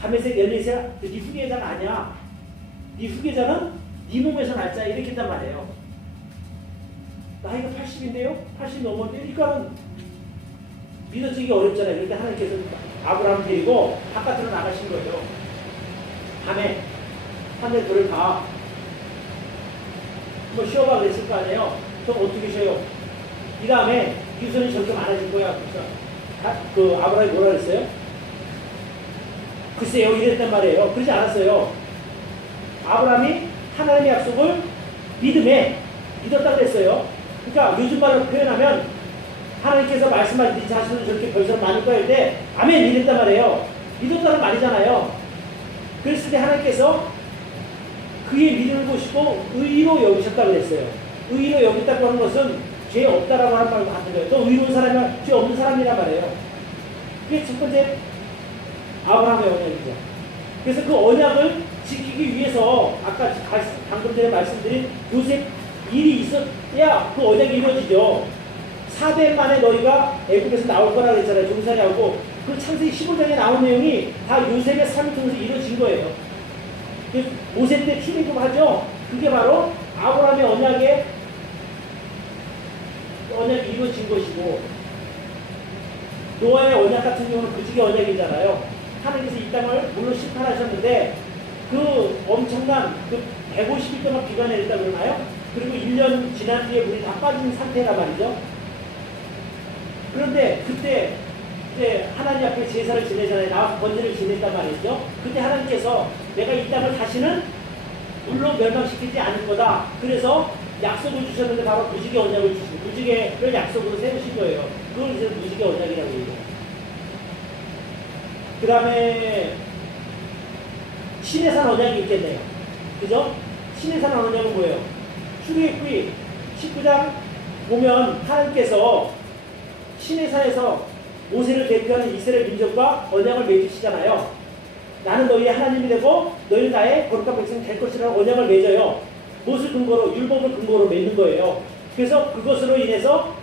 다메섹 엘리에셀 네 후계자가 아니야. 네 후계자는 네 몸에서 날자 이렇게 했단 말이에요. 나이가 80인데요? 80 넘었는데 그러니까는 믿어지기 어렵잖아요. 그러니까 하나님께서 아브라함 데리고 바깥으로 나가신 거예요. 밤에 하늘 불을 가. 뭐 쉬어봐 그랬을 거 아니에요. 그럼 어떻게 쉬어요? 이 다음에 유선이 저렇게 많아질 거야. 그 아브라함이 뭐라 그랬어요? 글쎄요 이랬단 말이에요. 그러지 않았어요. 아브라함이 하나님의 약속을 믿음에 믿었다고 그랬어요. 그러니까 요즘 말로 표현하면 하나님께서 말씀하신 네 자신은 저렇게 별처럼 많을 거야 할 때 아멘 이랬단 말이에요. 믿었다는 말이잖아요. 그랬을 때 하나님께서 그의 믿음을 보시고 의로 여기셨다고 그랬어요. 의로 여겼다고 하는 것은 죄 없다라고 하는 말과 같은 거예요. 또 의로운 사람이면 죄 없는 사람이란 말이에요. 그게 첫 번째 아브라함의 언약이죠. 그래서 그 언약을 지키기 위해서 아까 방금 전에 말씀드린 요셉 일이 있어야 그 언약이 이루어지죠. 4대 만에 너희가 애국에서 나올 거라 그랬잖아요. 종살이하고 그 창세기 15장에 나온 내용이 다 요셉의 삶을 통해서 이루어진 거예요. 모세 때 출애굽하죠. 그게 바로 아브라함의 언약이 이루어진 것이고 노아의 언약 같은 경우는 무지개 언약이잖아요. 하나님께서 이 땅을 물론 심판하셨는데 그 엄청난 그 150일 동안 비가 내렸다 그러나요? 그리고 1년 지난 뒤에 물이 다 빠진 상태란 말이죠. 그런데 그때 이제 하나님 앞에 제사를 지내잖아요. 나와서 번제를 지냈단 말이죠. 그때 하나님께서 내가 이 땅을 다시는 물로 멸망시키지 않을 거다. 그래서 약속을 주셨는데 바로 무지개 언약을 주시고 무지개를 약속으로 세우신 거예요. 그걸 이제 무지개 언약이라고 해요. 그 다음에 시내산 언약이 있겠네요. 그죠? 시내산 언약은 뭐예요? 출애굽기 19장 보면 하나님께서 시내산에서 모세를 대표하는 이스라엘 민족과 언약을 맺으시잖아요. 나는 너희의 하나님이 되고 너희는 나의 거룩한 백성이 될 것이라는 언약을 맺어요. 무엇을 근거로? 율법을 근거로 맺는 거예요. 그래서 그것으로 인해서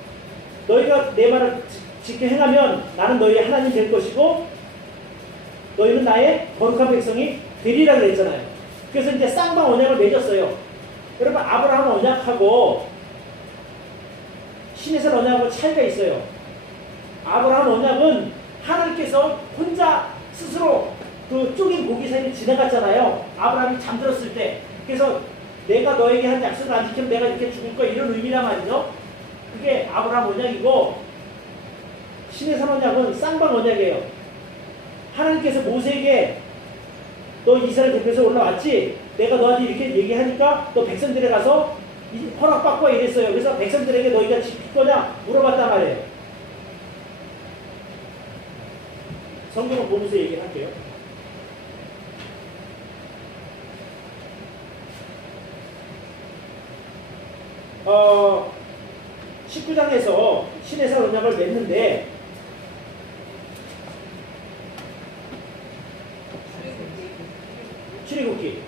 너희가 내 말을 지켜 행하면 나는 너희의 하나님 될 것이고 너희는 나의 거룩한 백성이 되리라 그랬잖아요. 그래서 이제 쌍방 언약을 맺었어요. 여러분 아브라함 언약하고 시내산 언약하고 차이가 있어요. 아브라함 언약은 하나님께서 혼자 스스로 그 쪼긴 고기산이 지나갔잖아요. 아브라함이 잠들었을 때. 그래서 내가 너에게 한 약속을 안 지키면 내가 이렇게 죽을 거야 이런 의미란 말이죠. 그게 아브라함 언약이고 시내산 언약은 쌍방 언약이에요. 하나님께서 모세에게 너 이스라엘 대표에서 올라왔지? 내가 너한테 이렇게 얘기하니까 너 백성들에 가서 허락받고 이랬어요. 그래서 백성들에게 너희가 지킬 거냐? 물어봤단 말이에요. 성경을 보면서 얘기를 할게요. 어, 19장에서 시내산 언약을 맺는데 출애굽기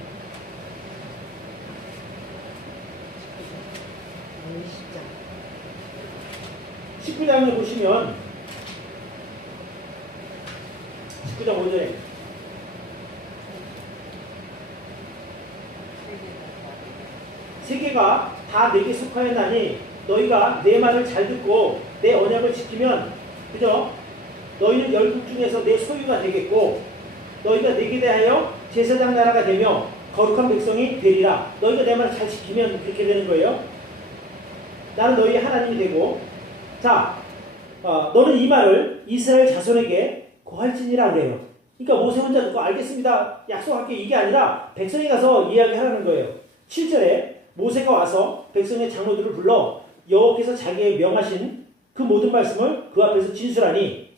19장을 보시면 19장 5절에 세계가 다 내게 속하였나니 너희가 내 말을 잘 듣고 내 언약을 지키면 그죠? 너희는 열국 중에서 내 소유가 되겠고 너희가 내게 대하여 제사장 나라가 되며 거룩한 백성이 되리라. 너희가 내 말을 잘 지키면 그렇게 되는 거예요. 나는 너희의 하나님이 되고 자 너는 이 말을 이스라엘 자손에게 고할지니라 그래요. 그러니까 모세 혼자 듣고 알겠습니다. 약속할게 이게 아니라 백성이 가서 이야기하라는 거예요. 7절에 모세가 와서 백성의 장로들을 불러 여호와께서 자기에게 명하신 그 모든 말씀을 그 앞에서 진술하니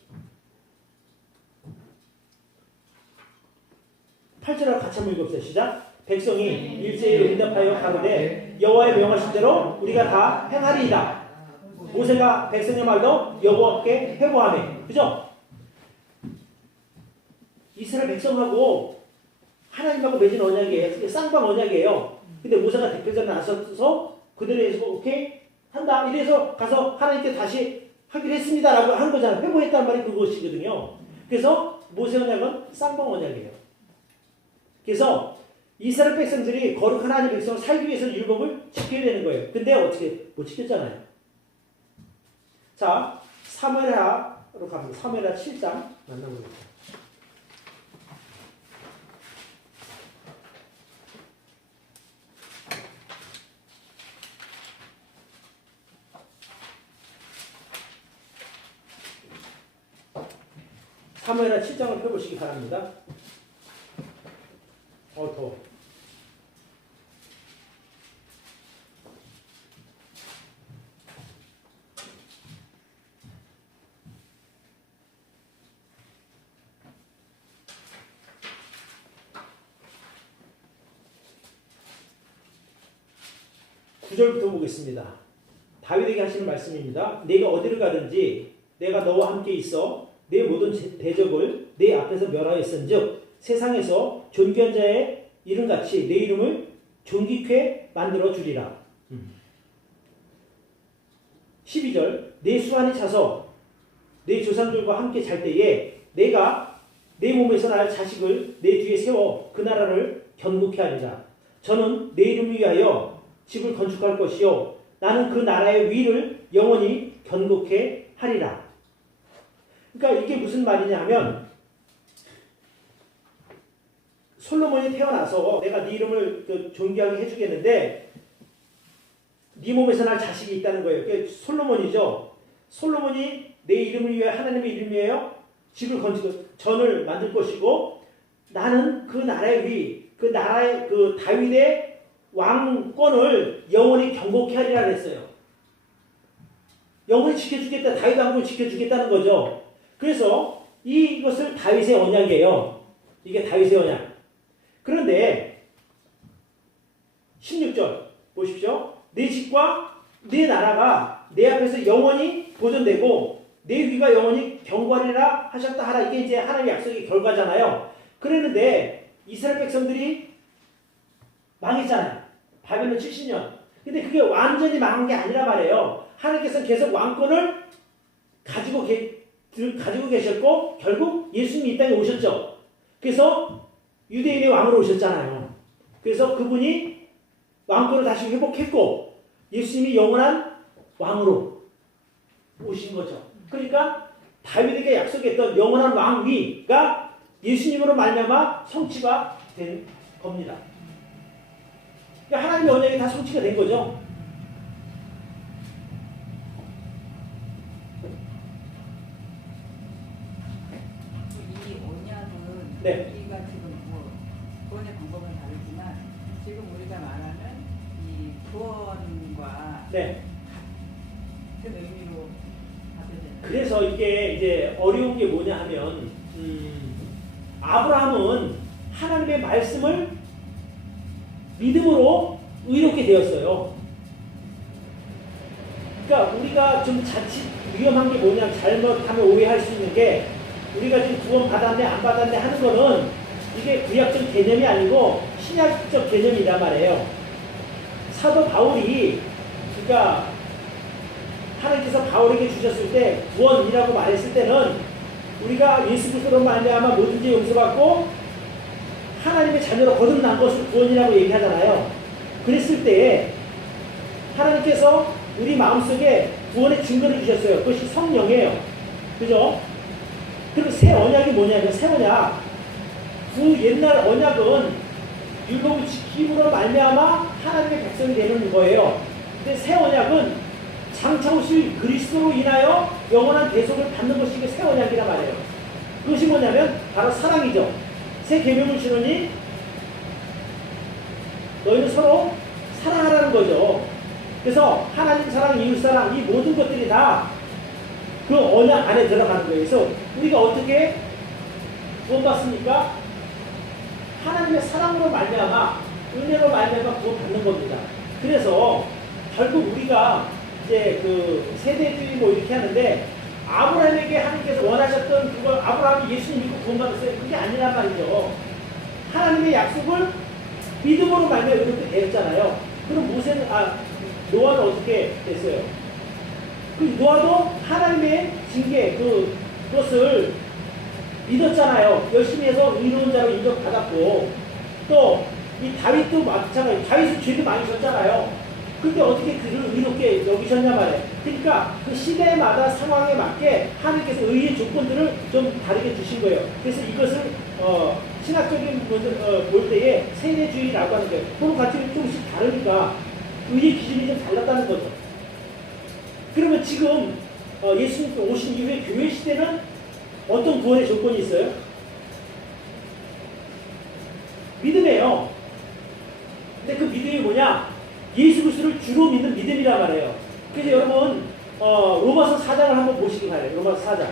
8절하고 같이 한번 읽어보세요. 시작. 백성이 일제히 응답하여 가로되 여호와의 명하신 대로 우리가 다 행하리이다. 모세가 백성의 말도 여호와께 회고하네. 그죠? 이스라엘 백성하고 하나님하고 맺은 언약이에요. 쌍방 언약이에요. 근데 모세가 대표자로 나서서 그대로 해서 오케이 한다 이래서 가서 하나님께 다시 하기로 했습니다라고 한 거잖아요. 회고했단 말이 그것이거든요. 그래서 모세 언약은 쌍방 언약이에요. 그래서 이스라엘 백성들이 거룩한 하나님 백성을 살기 위해서 율법을 지켜야 되는 거예요. 근데 어떻게 못 지켰잖아요. 자, 사무엘하로 갑니다. 사무엘하 7장 만나보겠습니다. 사무엘하 7장을 펴보시기 바랍니다. 더워. 구절부터 보겠습니다. 다윗에게 하시는 말씀입니다. 내가 어디를 가든지 내가 너와 함께 있어 내 모든 대적을 내 앞에서 멸하였은즉 세상에서 존귀한 자의 이름같이 내 이름을 존귀케 만들어 주리라. 12절 내 수완이 차서 내 조상들과 함께 잘 때에 내가 내 몸에서 날 자식을 내 뒤에 세워 그 나라를 견고케 하리라. 저는 내 이름을 위하여 집을 건축할 것이요 나는 그 나라의 위를 영원히 견고케 하리라. 그러니까 이게 무슨 말이냐 하면 솔로몬이 태어나서 내가 네 이름을 존귀하게 해주겠는데 네 몸에서 날 자식이 있다는 거예요. 그게 솔로몬이죠. 솔로몬이 내 이름을 위해 하나님의 이름을 위하여 집을 건축 전을 만들 것이고 나는 그 나라의 위, 그 나라의 그 다윗의 왕권을 영원히 견고케 하리라 그랬어요. 영원히 지켜주겠다. 다윗 왕국을 지켜주겠다는 거죠. 그래서 이것을 다윗의 언약이에요. 이게 다윗의 언약. 그런데 16절 보십시오. 내 집과 내 나라가 내 앞에서 영원히 보존되고 내 위가 영원히 견고하리라 하셨다 하라. 이게 이제 하나님의 약속의 결과잖아요. 그랬는데 이스라엘 백성들이 망했잖아요. 바벨론 70년. 근데 그게 완전히 망한 게 아니라 말이에요. 하나님께서는 계속 왕권을 가지고 계셨고 결국 예수님이 이 땅에 오셨죠. 그래서 유대인의 왕으로 오셨잖아요. 그래서 그분이 왕권을 다시 회복했고 예수님이 영원한 왕으로 오신 거죠. 그러니까 다윗에게 약속했던 영원한 왕위가 예수님으로 말미암아 성취가 된 겁니다. 그러니까 하나님의 언약이 다 성취가 된 거죠. 이 언약은 네. 우리가 지금 뭐 구원의 방법은 다르지만 지금 우리가 말하는 이 구원과 네. 같은 의미로 받아들여요. 그래서 이게 이제 어려운 게 뭐냐 하면 아브라함은 하나님의 말씀을 믿음으로 의롭게 되었어요. 그러니까 우리가 좀 자칫 위험한 게 뭐냐 잘못하면 오해할 수 있는 게 우리가 지금 구원 받았네 안 받았네 하는 거는 이게 구약적 개념이 아니고 신약적 개념이란 말이에요. 사도 바울이 그러니까 하나님께서 바울에게 주셨을 때 구원이라고 말했을 때는 우리가 예수 그리스도로 말미암아 뭐든지 용서받고 하나님의 자녀로 거듭난 것을 구원이라고 얘기하잖아요. 그랬을 때 하나님께서 우리 마음속에 구원의 증거를 주셨어요. 그것이 성령이에요. 그죠? 그럼 새 언약이 뭐냐면 새 언약. 그 옛날 언약은 율법을 지킴으로 말미암아 하나님의 백성이 되는 거예요. 근데 새 언약은 장차 오실 그리스도로 인하여 영원한 대속을 받는 것이 새 언약이란 말이에요. 그것이 뭐냐면 바로 사랑이죠. 새 계명을 주노니 너희는 서로 사랑하라는 거죠. 그래서 하나님 사랑, 이웃 사랑 이 모든 것들이 다 그 언약 안에 들어가는 거예요. 그래서 우리가 어떻게 구원받습니까? 하나님의 사랑으로 말미암아 은혜로 말미암아 구원받는 겁니다. 그래서 결국 우리가 이제 그 세대주의 뭐 이렇게 하는데 아브라함에게 하나님께서 원하셨던 그걸 아브라함이 예수님 믿고 구원받았어요. 그게 아니란 말이죠. 하나님의 약속을 믿음으로 말미암아 이렇게 되었잖아요. 그럼 모세는 노아는 어떻게 됐어요? 그 노아도 하나님의 징계 그것을 믿었잖아요. 열심히 해서 의로운 자로 인정받았고 또 이 다윗도 마찬가지. 다윗은 죄도 많이 졌잖아요. 근데 어떻게 그를 의롭게 여기셨냐 말이에요. 그러니까 그 시대마다 상황에 맞게 하나님께서 의의 조건들을 좀 다르게 주신 거예요. 그래서 이것을 신학적인 분들 볼 때에 세대주의라고 하는 거예요. 그런 가치가 조금씩 다르니까 의의 기준이 좀 달랐다는 거죠. 그러면 지금 예수님께 오신 이후에 교회 시대는 어떤 구원의 조건이 있어요? 믿음이에요. 근데 그 믿음이 뭐냐? 예수 그리스도를 주로 믿는 믿음이란 말이에요. 그래서 여러분 로마서 4장을 한번 보시기 바래요. 로마서 4장.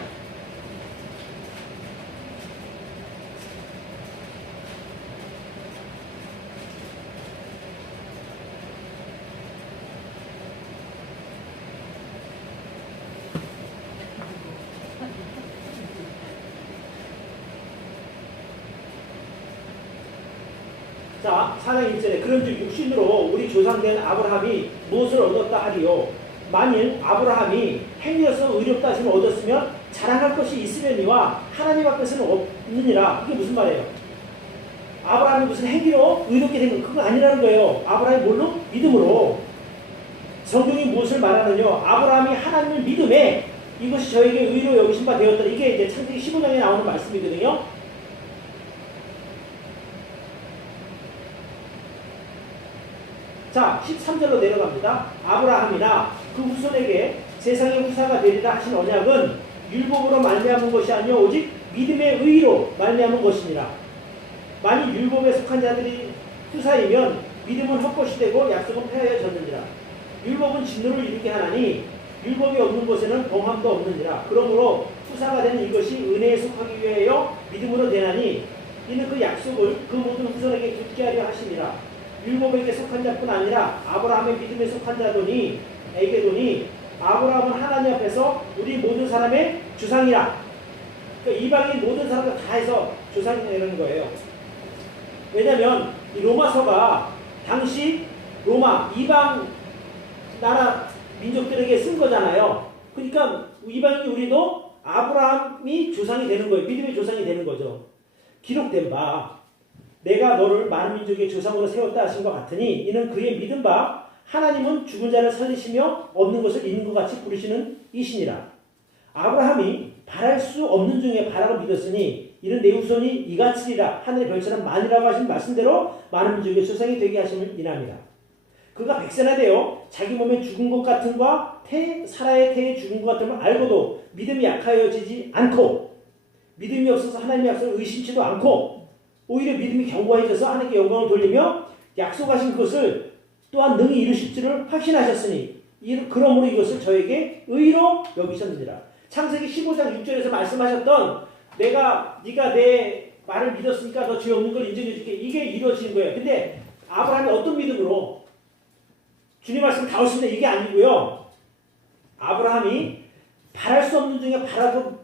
자, 4장 1절에 그런즉 육신으로 우리 조상된 아브라함이 무엇을 얻었다 하리요? 만일 아브라함이 행위로서 의롭다 하심을 얻었으면 자랑할 것이 있으려니와 하나님 앞에서는 없느니라. 이게 무슨 말이에요? 아브라함이 무슨 행위로 의롭게 된 거 그거 아니라는 거예요. 아브라함이 뭘로? 믿음으로. 성경이 무엇을 말하느냐? 아브라함이 하나님을 믿음에 이것이 저에게 의로 여기신 바 되었다. 이게 이제 창세기 15장에 나오는 말씀이거든요. 자, 13절로 내려갑니다. 아브라함이나 그 후손에게 세상의 후사가 되리라 하신 언약은 율법으로 말미암은 것이 아니요 오직 믿음의 의로 말미암은 것이니라. 만일 율법에 속한 자들이 후사이면 믿음은 헛것이 되고 약속은 폐하여졌느니라. 율법은 진노를 이루게 하나니 율법이 없는 곳에는 범함도 없느니라. 그러므로 후사가 되는 이것이 은혜에 속하기 위하여 믿음으로 되나니 이는 그 약속을 그 모든 후손에게 굳게 하려 하시니라. 율법에게 속한 자뿐 아니라 아브라함의 믿음에 속한 자도니 에게도니 아브라함은 하나님 앞에서 우리 모든 사람의 주상이라. 그러니까 이방인 모든 사람들 다 해서 주상이 되는 거예요. 왜냐하면 이 로마서가 당시 로마 이방 나라 민족들에게 쓴 거잖아요. 그러니까 이방인 우리도 아브라함이 조상이 되는 거예요. 믿음의 조상이 되는 거죠. 기록된 바 내가 너를 많은 민족의 조상으로 세웠다 하신 것 같으니 이는 그의 믿은 바 하나님은 죽은 자를 살리시며 없는 것을 있는 것 같이 부르시는 이시니라. 아브라함이 바랄 수 없는 중에 바라고 믿었으니 이는 내 후손이 이같으리라 하늘의 별처럼 많으라고 하신 말씀대로 많은 민족의 조상이 되게 하심을 인합니다. 그가 백세나 되어 자기 몸에 죽은 것 같은과 사라의 태에 죽은 것 같음을 알고도 믿음이 약하여지지 않고 믿음이 없어서 하나님의 약속을 의심치도 않고 오히려 믿음이 견고해져서 하나님께 영광을 돌리며 약속하신 것을 또한 능히 이루실 줄을 확신하셨으니 그러므로 이것을 저에게 의로 여기셨느니라. 창세기 15장 6절에서 말씀하셨던 네가 내 말을 믿었으니까 너 죄 없는 걸 인정해 줄게. 이게 이루어지는 거예요. 근데 아브라함이 어떤 믿음으로 주님 말씀 다 오신데 이게 아니고요. 아브라함이 바랄 수 없는 중에 바라고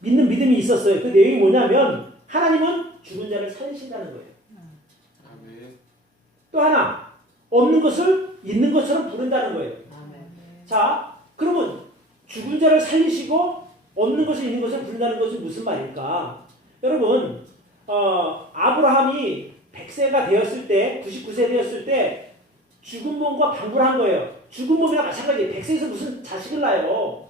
믿는 믿음이 있었어요. 그 내용이 뭐냐면 하나님은 죽은 자를 살리신다는 거예요. 또 하나 없는 것을 있는 것처럼 부른다는 거예요. 자, 그러면 죽은 자를 살리시고 없는 것을 있는 것을 부른다는 것은 무슨 말일까? 여러분 아브라함이 100세가 되었을 때 99세 되었을 때 죽은 몸과 방불 한 거예요. 죽은 몸이랑 마찬가지예요. 100세에서 무슨 자식을 낳아요.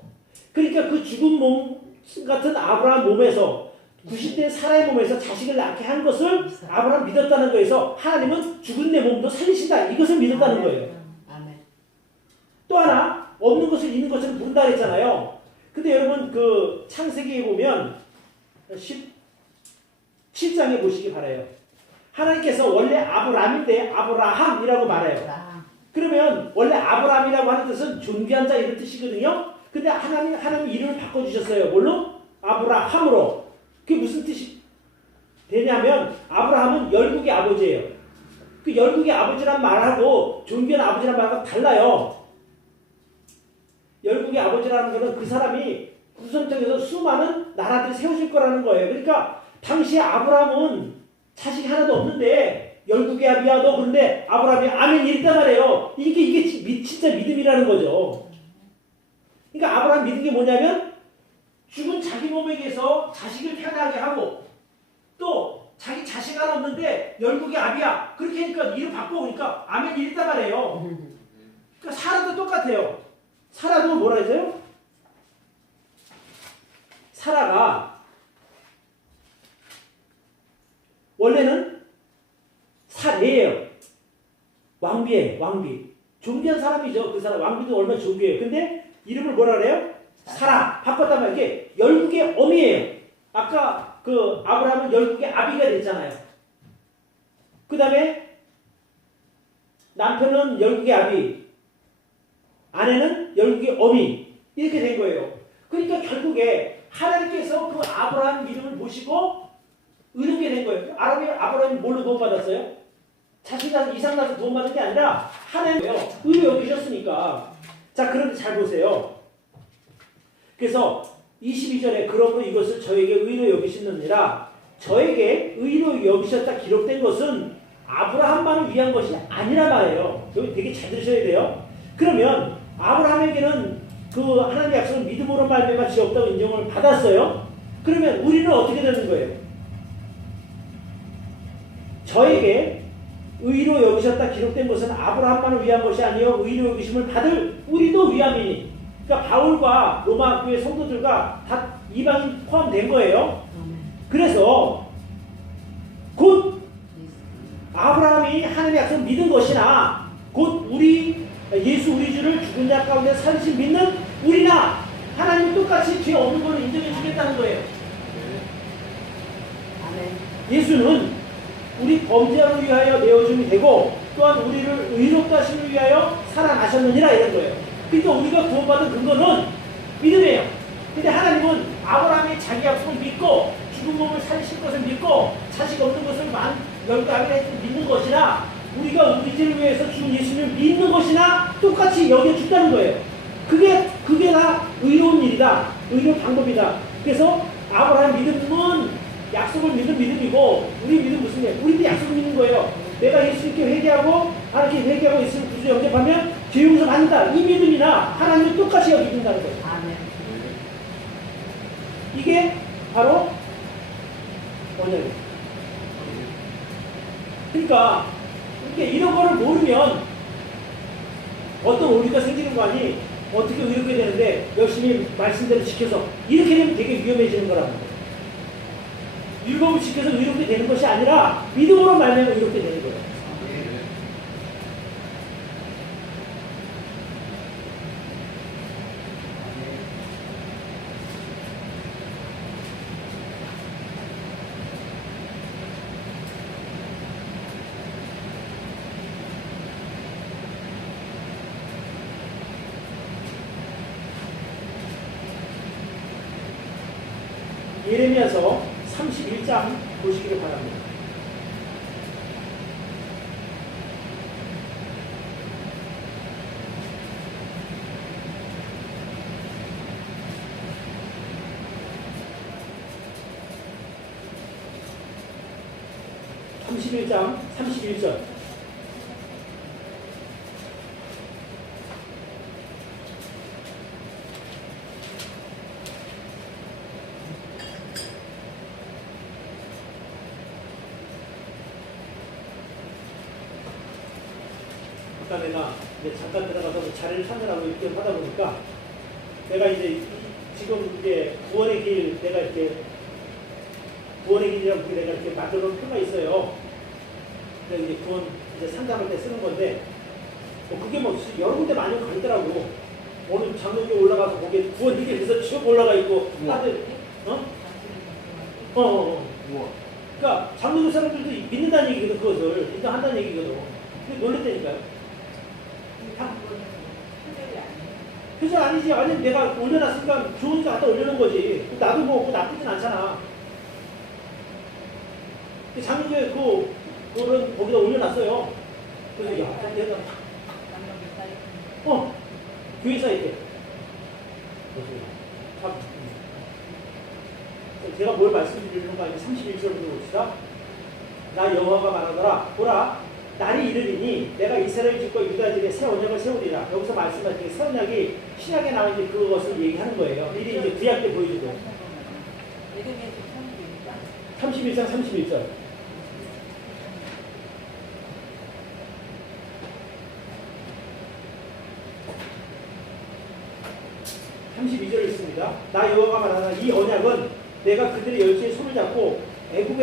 그러니까 그 죽은 몸 같은 아브라함 몸에서 90대 사라의 몸에서 자식을 낳게 한 것을 아브라함 믿었다는 거에서 하나님은 죽은 내 몸도 살리신다. 이것을 믿었다는 거예요. 아멘. 또 하나 없는 것을 있는 것처럼 부른다 그랬잖아요. 근데 여러분 그 창세기에 보면 17장에 보시기 바라요. 하나님께서 원래 아브람인데 아브라함이라고 말해요. 그러면 원래 아브라함이라고 하는 뜻은 존귀한 자 이런 뜻이거든요. 근데 하나님 이름을 바꿔주셨어요. 뭘로? 아브라함으로. 그게 무슨 뜻이 되냐면 아브라함은 열국의 아버지예요. 그 열국의 아버지란 말하고 존귀한 아버지란 말하고 달라요. 열국의 아버지라는 것은 그 사람이 후손적에서 수많은 나라들을 세우실 거라는 거예요. 그러니까 당시에 아브라함은 자식이 하나도 없는데 열국의 아비야 너 그런데 아브라함이 아멘 이랬단 말이에요. 이게 진짜 믿음이라는 거죠. 그러니까 아브라함 믿은 게 뭐냐면 죽은 자기 몸에게서 자식을 태어나게 하고 또 자기 자식 하나 없는데 열국의 아비야 그렇게 하니까 이름 바꿔오니까 아멘 이랬단 말이에요. 그러니까 사라도 똑같아요. 사라도 뭐라 했어요? 사라가 원래는 사례예요. 왕비예요. 왕비. 존귀한 사람이죠. 그 사람 왕비도 얼마나 존귀해요. 근데 이름을 뭐라 그래요? 사라. 바꿨단 말이에요. 이게 열국의 어미예요. 아까 그 아브라함은 열국의 아비가 됐잖아요. 그 다음에 남편은 열국의 아비, 아내는 열국의 어미 이렇게 된 거예요. 그러니까 결국에 하나님께서 그 아브라함 믿음을 보시고 의롭게 된 거예요. 아브라함이 뭘로 도움받았어요? 자식 낳아서 이상 낳아서 도움받은 게 아니라 하나님이에요. 의로 여기셨으니까. 자, 그런데 잘 보세요. 그래서 22절에 그러므로 이것을 저에게 의로 여기시느니라. 저에게 의로 여기셨다 기록된 것은 아브라함만을 위한 것이 아니란 말이에요. 여기 되게 잘 들으셔야 돼요. 그러면 아브라함에게는 그 하나님의 약속을 믿음으로 말미암아 지었다고 인정을 받았어요. 그러면 우리는 어떻게 되는 거예요? 저에게 의로 여기셨다 기록된 것은 아브라함만을 위한 것이 아니요 의로 여기심을 받을 우리도 위함이니. 그러니까 바울과 로마 교회 성도들과 다 이방인 포함된 거예요. 그래서 곧 아브라함이 하나님의 약속을 믿은 것이나 곧 우리 예수 우리 주를 죽은 자 가운데 살리신 믿는 우리나 하나님 똑같이 죄 없는 걸 인정해 주겠다는 거예요. 예수는 우리 범죄를 위하여 내어줌이 되고 또한 우리를 의롭다 하심을 위하여 살아나셨느니라 이런 거예요. 그러니까 우리가 구원받은 근거는 믿음이에요. 근데 하나님은 아브라함이 자기 약속을 믿고 죽은 몸을 살리실 것을 믿고 자식 없는 것을 열가하게 믿는 것이나 우리가 우리 죄를 위해서 죽은 예수님을 믿는 것이나 똑같이 여겨준다는 거예요. 그게 다 의로운 일이다. 의로운 방법이다. 그래서 아브라함 믿음은 약속을 믿는 믿음이고 우리 믿음 무슨 일? 우리도 약속을 믿는 거예요. 내가 예수님께 회개하고 하나님께 회개하고 예수님 구주 영접하면 죄 용서 받는다. 이 믿음이나 하나님은 똑같이 여기준다는 거예요. 아멘. 이게 바로 언약이에요. 그러니까 이런 거를 모르면 어떤 오류가 생기는 거 아니 어떻게 의롭게 되는데 열심히 말씀대로 지켜서 이렇게 되면 되게 위험해지는 거라고. 율법을 지켜서 의롭게 되는 것이 아니라 믿음으로 말미암아 의롭게 되는 거예요. 예레미야서 31장 보시기를 바랍니다. (31장) 31절 내가 이제 잠깐 들어가서 자리를 찾느라고 이렇게 하다 보니까 내가 이제 지금 이제 구원의 길 내가 이렇게 구원의 길이라고 내가 이렇게 만들어 놓은 표가 있어요. 그래서 이제 구원 이제 상담할 때 쓰는 건데 그게 뭐 여러 군데 많이 가 있더라고. 오늘 장로교 올라가서 거기에 구원의 길에서 쭉 올라가 있고 다들 우와. 그러니까 장로교 사람들도 믿는다는 얘기거든. 그것을 인정한다는 얘기거든. 근데 놀랬다니까요. 표정 아니지. 아니 내가 올려놨으니까 좋으니까 갖다 올려놓은 거지. 나도 뭐 나쁘진 않잖아. 장로교에 그거는 거기다 올려놨어요. 그래서 야, 내가 교회 사이트. 제가 뭘 말씀드리는가 이제 31절부터 봅시다. 나 여호와가 말하더라. 보라, 날이 이르리니 내가 이스라엘 집과 유다 집에 새 언약을 세우리라. 여기서 말씀하신 새 언약이 신약에 나온 이제 그것을 얘기하는 거예요. 이게 이제 구약 때 보여주고. 31장 31절. 32절 있습니다. 나 여호와가 말하나 이 언약은 내가 그들의 열쇠에 손을 잡고 애굽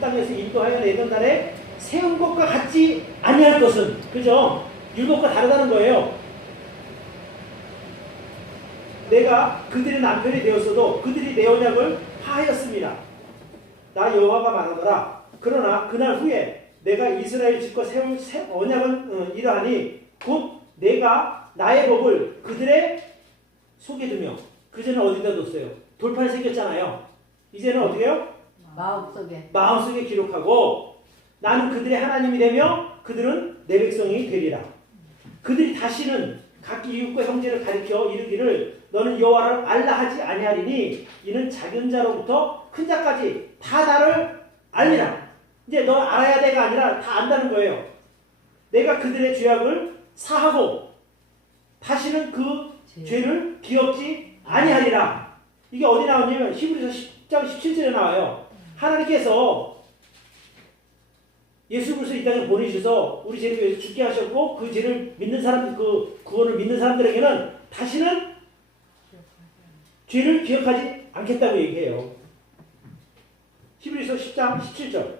땅에서 인도하여 내던 날에 세운 것과 같지 아니할 것은, 그죠? 율법과 다르다는 거예요. 내가 그들의 남편이 되었어도 그들이 내 언약을 파하였습니다. 나 여호와가 말하더라. 그러나 그날 후에 내가 이스라엘 집과 세울 새 언약은 이러하니 곧 내가 나의 법을 그들의 속에 두며, 그전에 어디다 뒀어요? 돌판에 새겼잖아요. 이제는 어떻게 해요? 마음속에 기록하고 나는 그들의 하나님이 되며 그들은 내 백성이 되리라. 그들이 다시는 각기 이웃과 형제를 가리켜 이르기를 너는 여호와를 알라 하지 아니하리니 이는 작은 자로부터 큰 자까지 다 나를 알리라. 이제 너 알아야 돼가 아니라 다 안다는 거예요. 내가 그들의 죄악을 사하고 다시는 그 죄를 기억지 아니하리라. 이게 어디 나오냐면 히브리서 10장 17절에 나와요. 하나님께서 예수 그리스도 이 땅에 보내주셔서 우리 죄를 위해서 죽게 하셨고 그 죄를 믿는 사람들, 그 구원을 믿는 사람들에게는 다시는 죄를 기억하지 않겠다고 얘기해요. 히브리서 10장 17절.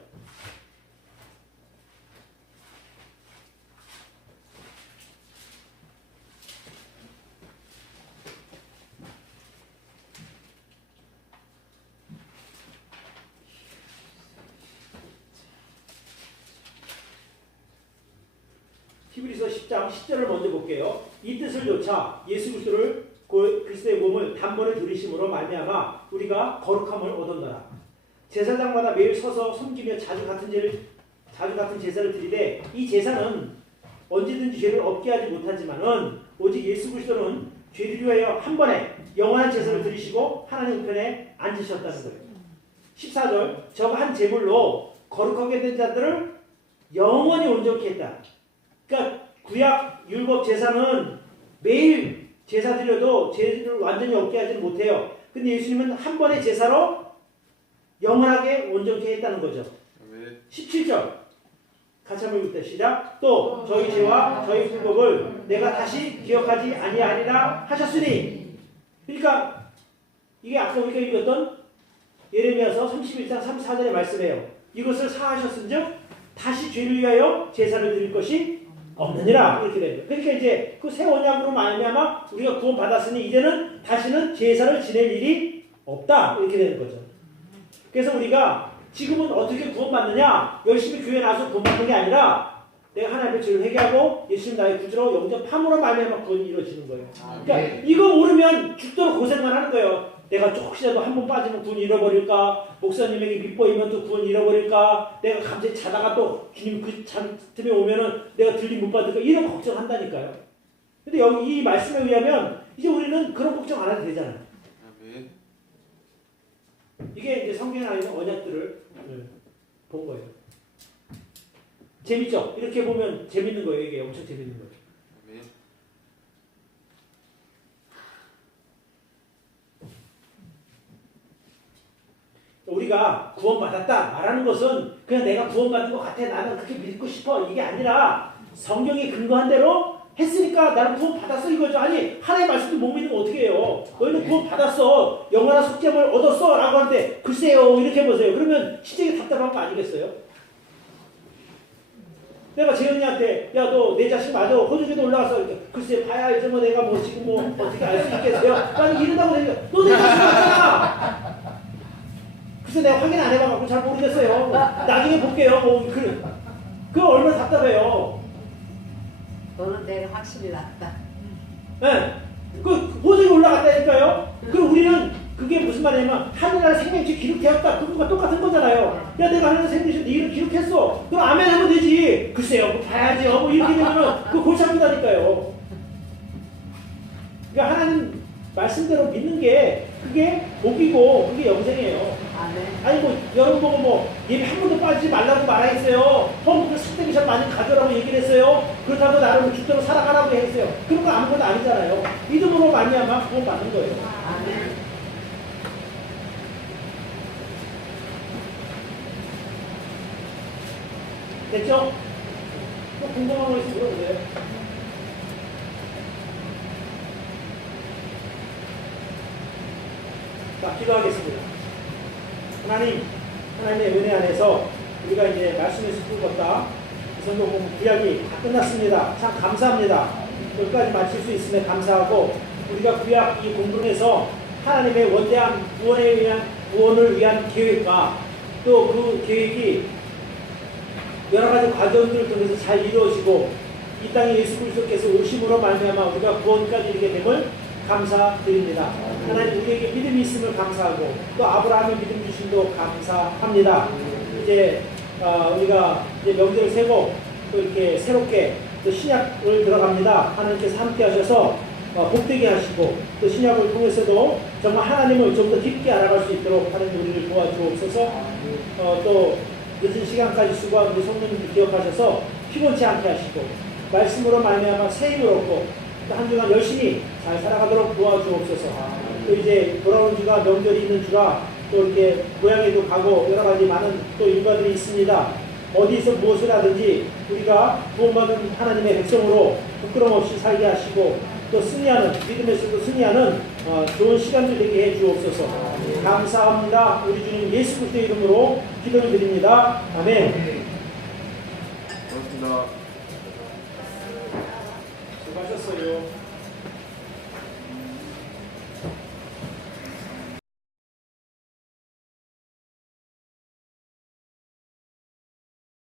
히브리서 10장 10절을 먼저 볼게요. 이 뜻을 조차 예수 그리스도의 몸을 단번에 들이심으로 말미암아 우리가 거룩함을 얻었노라. 제사장마다 매일 서서 섬기며 자주 같은 제사를 드리되 이 제사는 언제든지 죄를 없게 하지 못하지만은 오직 예수 그리스도는 죄를 위하여 한 번에 영원한 제사를 드리시고 하나님 편에 앉으셨다는 거예요. 14절 저가 한 제물로 거룩하게 된 자들을 영원히 온전케 했다. 그러니까 구약 율법 제사는 매일 제사 드려도 죄를 완전히 없게 하지는 못해요. 근데 예수님은 한 번의 제사로 영원하게 온전케 했다는 거죠. 17절 같이 한번 읽을게요. 시작. 또 저희 죄와 저희 불법을 내가 다시 기억하지 아니하리라 하셨으니. 그러니까 이게 아까 우리가 읽었던 예레미야서 31장 34절의 말씀이에요. 이것을 사하셨은즉 다시 죄를 위하여 제사를 드릴 것이 없느니라. 이렇게 됩니다. 그러니까 이제 그 새 언약으로 말미암아 우리가 구원 받았으니 이제는 다시는 제사를 지낼 일이 없다. 이렇게 되는 거죠. 그래서 우리가 지금은 어떻게 구원받느냐? 열심히 교회 나와서 구원받는 게 아니라 내가 하나님의 죄를 회개하고 예수님 나의 구주로 영접함으로 말미암아 구원이 이루어지는 거예요. 그러니까 이거 모르면 죽도록 고생만 하는 거예요. 내가 조금이라도 한 번 빠지면 구원 잃어버릴까? 목사님에게 밑보이면 또 구원 잃어버릴까? 내가 갑자기 자다가 또 주님 그 틈에 오면은 내가 들림 못 받을까? 이런 걱정한다니까요. 근데 여기 이 말씀에 의하면 이제 우리는 그런 걱정 안 해도 되잖아요. 이게 이제 성경에 나와 있는 언약들을 본 거예요. 재밌죠? 이렇게 보면 재밌는 거예요. 이게 엄청 재밌는 거예요. 우리가 구원받았다 말하는 것은 그냥 내가 구원받은 것 같아 나는 그렇게 믿고 싶어 이게 아니라 성경이 근거한 대로 했으니까 나는 구원 받았어 이거죠. 아니 하나님의 말씀도 못 믿으면 어떻게 해요? 너희는 구원 받았어. 영원한 속죄함을 얻었어 라고 하는데 글쎄요 이렇게 해보세요. 그러면 시적이 답답한 거 아니겠어요? 내가 재현이한테 야 너 내 자식 맞아 호주에도 올라가서 글쎄 봐야지 뭐 내가 뭐 지금 뭐 어떻게 알 수 있겠어요? 만약 이런다고 되니까 너 내 자식 맞잖아. 글쎄 내가 확인 안 해봐갖고 잘 모르겠어요. 나중에 볼게요. 뭐 그거 얼마나 답답해요. 너는 내가 확실히 낫다. 네. 그 호적이 올라갔다니까요. 그럼 우리는 그게 무슨 말이냐면 하늘나라 생명체 기록되었다. 그거가 똑같은 거잖아요. 야 내가 하늘나라 생명체 네 이름 기록했어. 그럼 아멘 하면 되지. 글쎄요. 뭐 봐야지요. 뭐 이렇게 되면은 그거 골치 아프다니까요. 그러니까 하나님 말씀대로 믿는 게 그게 복이고 그게 영생이에요. 아멘. 아니 뭐 여러분 보고 뭐 예배 한 번도 빠지지 말라고 말했어요. 헌금을 300개씩 많이 가져라고 얘기를 했어요. 그렇다고 나를 주대로 살아가라고 했어요. 그런 거 아무것도 아니잖아요. 믿음으로 말미암아 구원 받는 거예요. 아멘. 됐죠? 또 궁금한 거 있으면 물어보세요. 자, 기도하겠습니다. 하나님의 은혜 안에서 우리가 이제 말씀에서 풀었다. 이 성경 구약이 다 끝났습니다. 참 감사합니다. 여기까지 마칠 수 있음에 감사하고 우리가 구약 이 공동에서 하나님의 원대한 구원을 위한 계획과 또 그 계획이 여러 가지 과정들을 통해서 잘 이루어지고 이 땅에 예수 그리스도께서 오심으로 말미암아 우리가 구원까지 이르게 됨을 감사드립니다. 하나님 우리에게 믿음이 있음을 감사하고 또 아브라함의 믿음 주심도 감사합니다. 이제 우리가 이제 명절을 세고 또 이렇게 새롭게 또 신약을 들어갑니다. 하나님께서 함께 하셔서 복되게 하시고 또 신약을 통해서도 정말 하나님을 좀 더 깊게 알아갈 수 있도록 하나님 우리를 도와주옵소서. 또 늦은 시간까지 수고한 우리 성도님들 기억하셔서 피곤치 않게 하시고 말씀으로 말미암아 새 힘을 얻고 또 한 주간 열심히 잘 살아가도록 도와주옵소서. 또 이제 돌아오는 주가 명절이 있는 주가 또 이렇게 고향에도 가고 여러 가지 많은 또 일과들이 있습니다. 어디서 무엇을 하든지 우리가 구원받은 하나님의 백성으로 부끄럼 없이 살게 하시고 또 승리하는 믿음에서도 승리하는 좋은 시간들 되게 해 주옵소서. 감사합니다. 우리 주님 예수 그리스도의 이름으로 기도를 드립니다. 아멘. 고맙습니다. 수고하셨어요.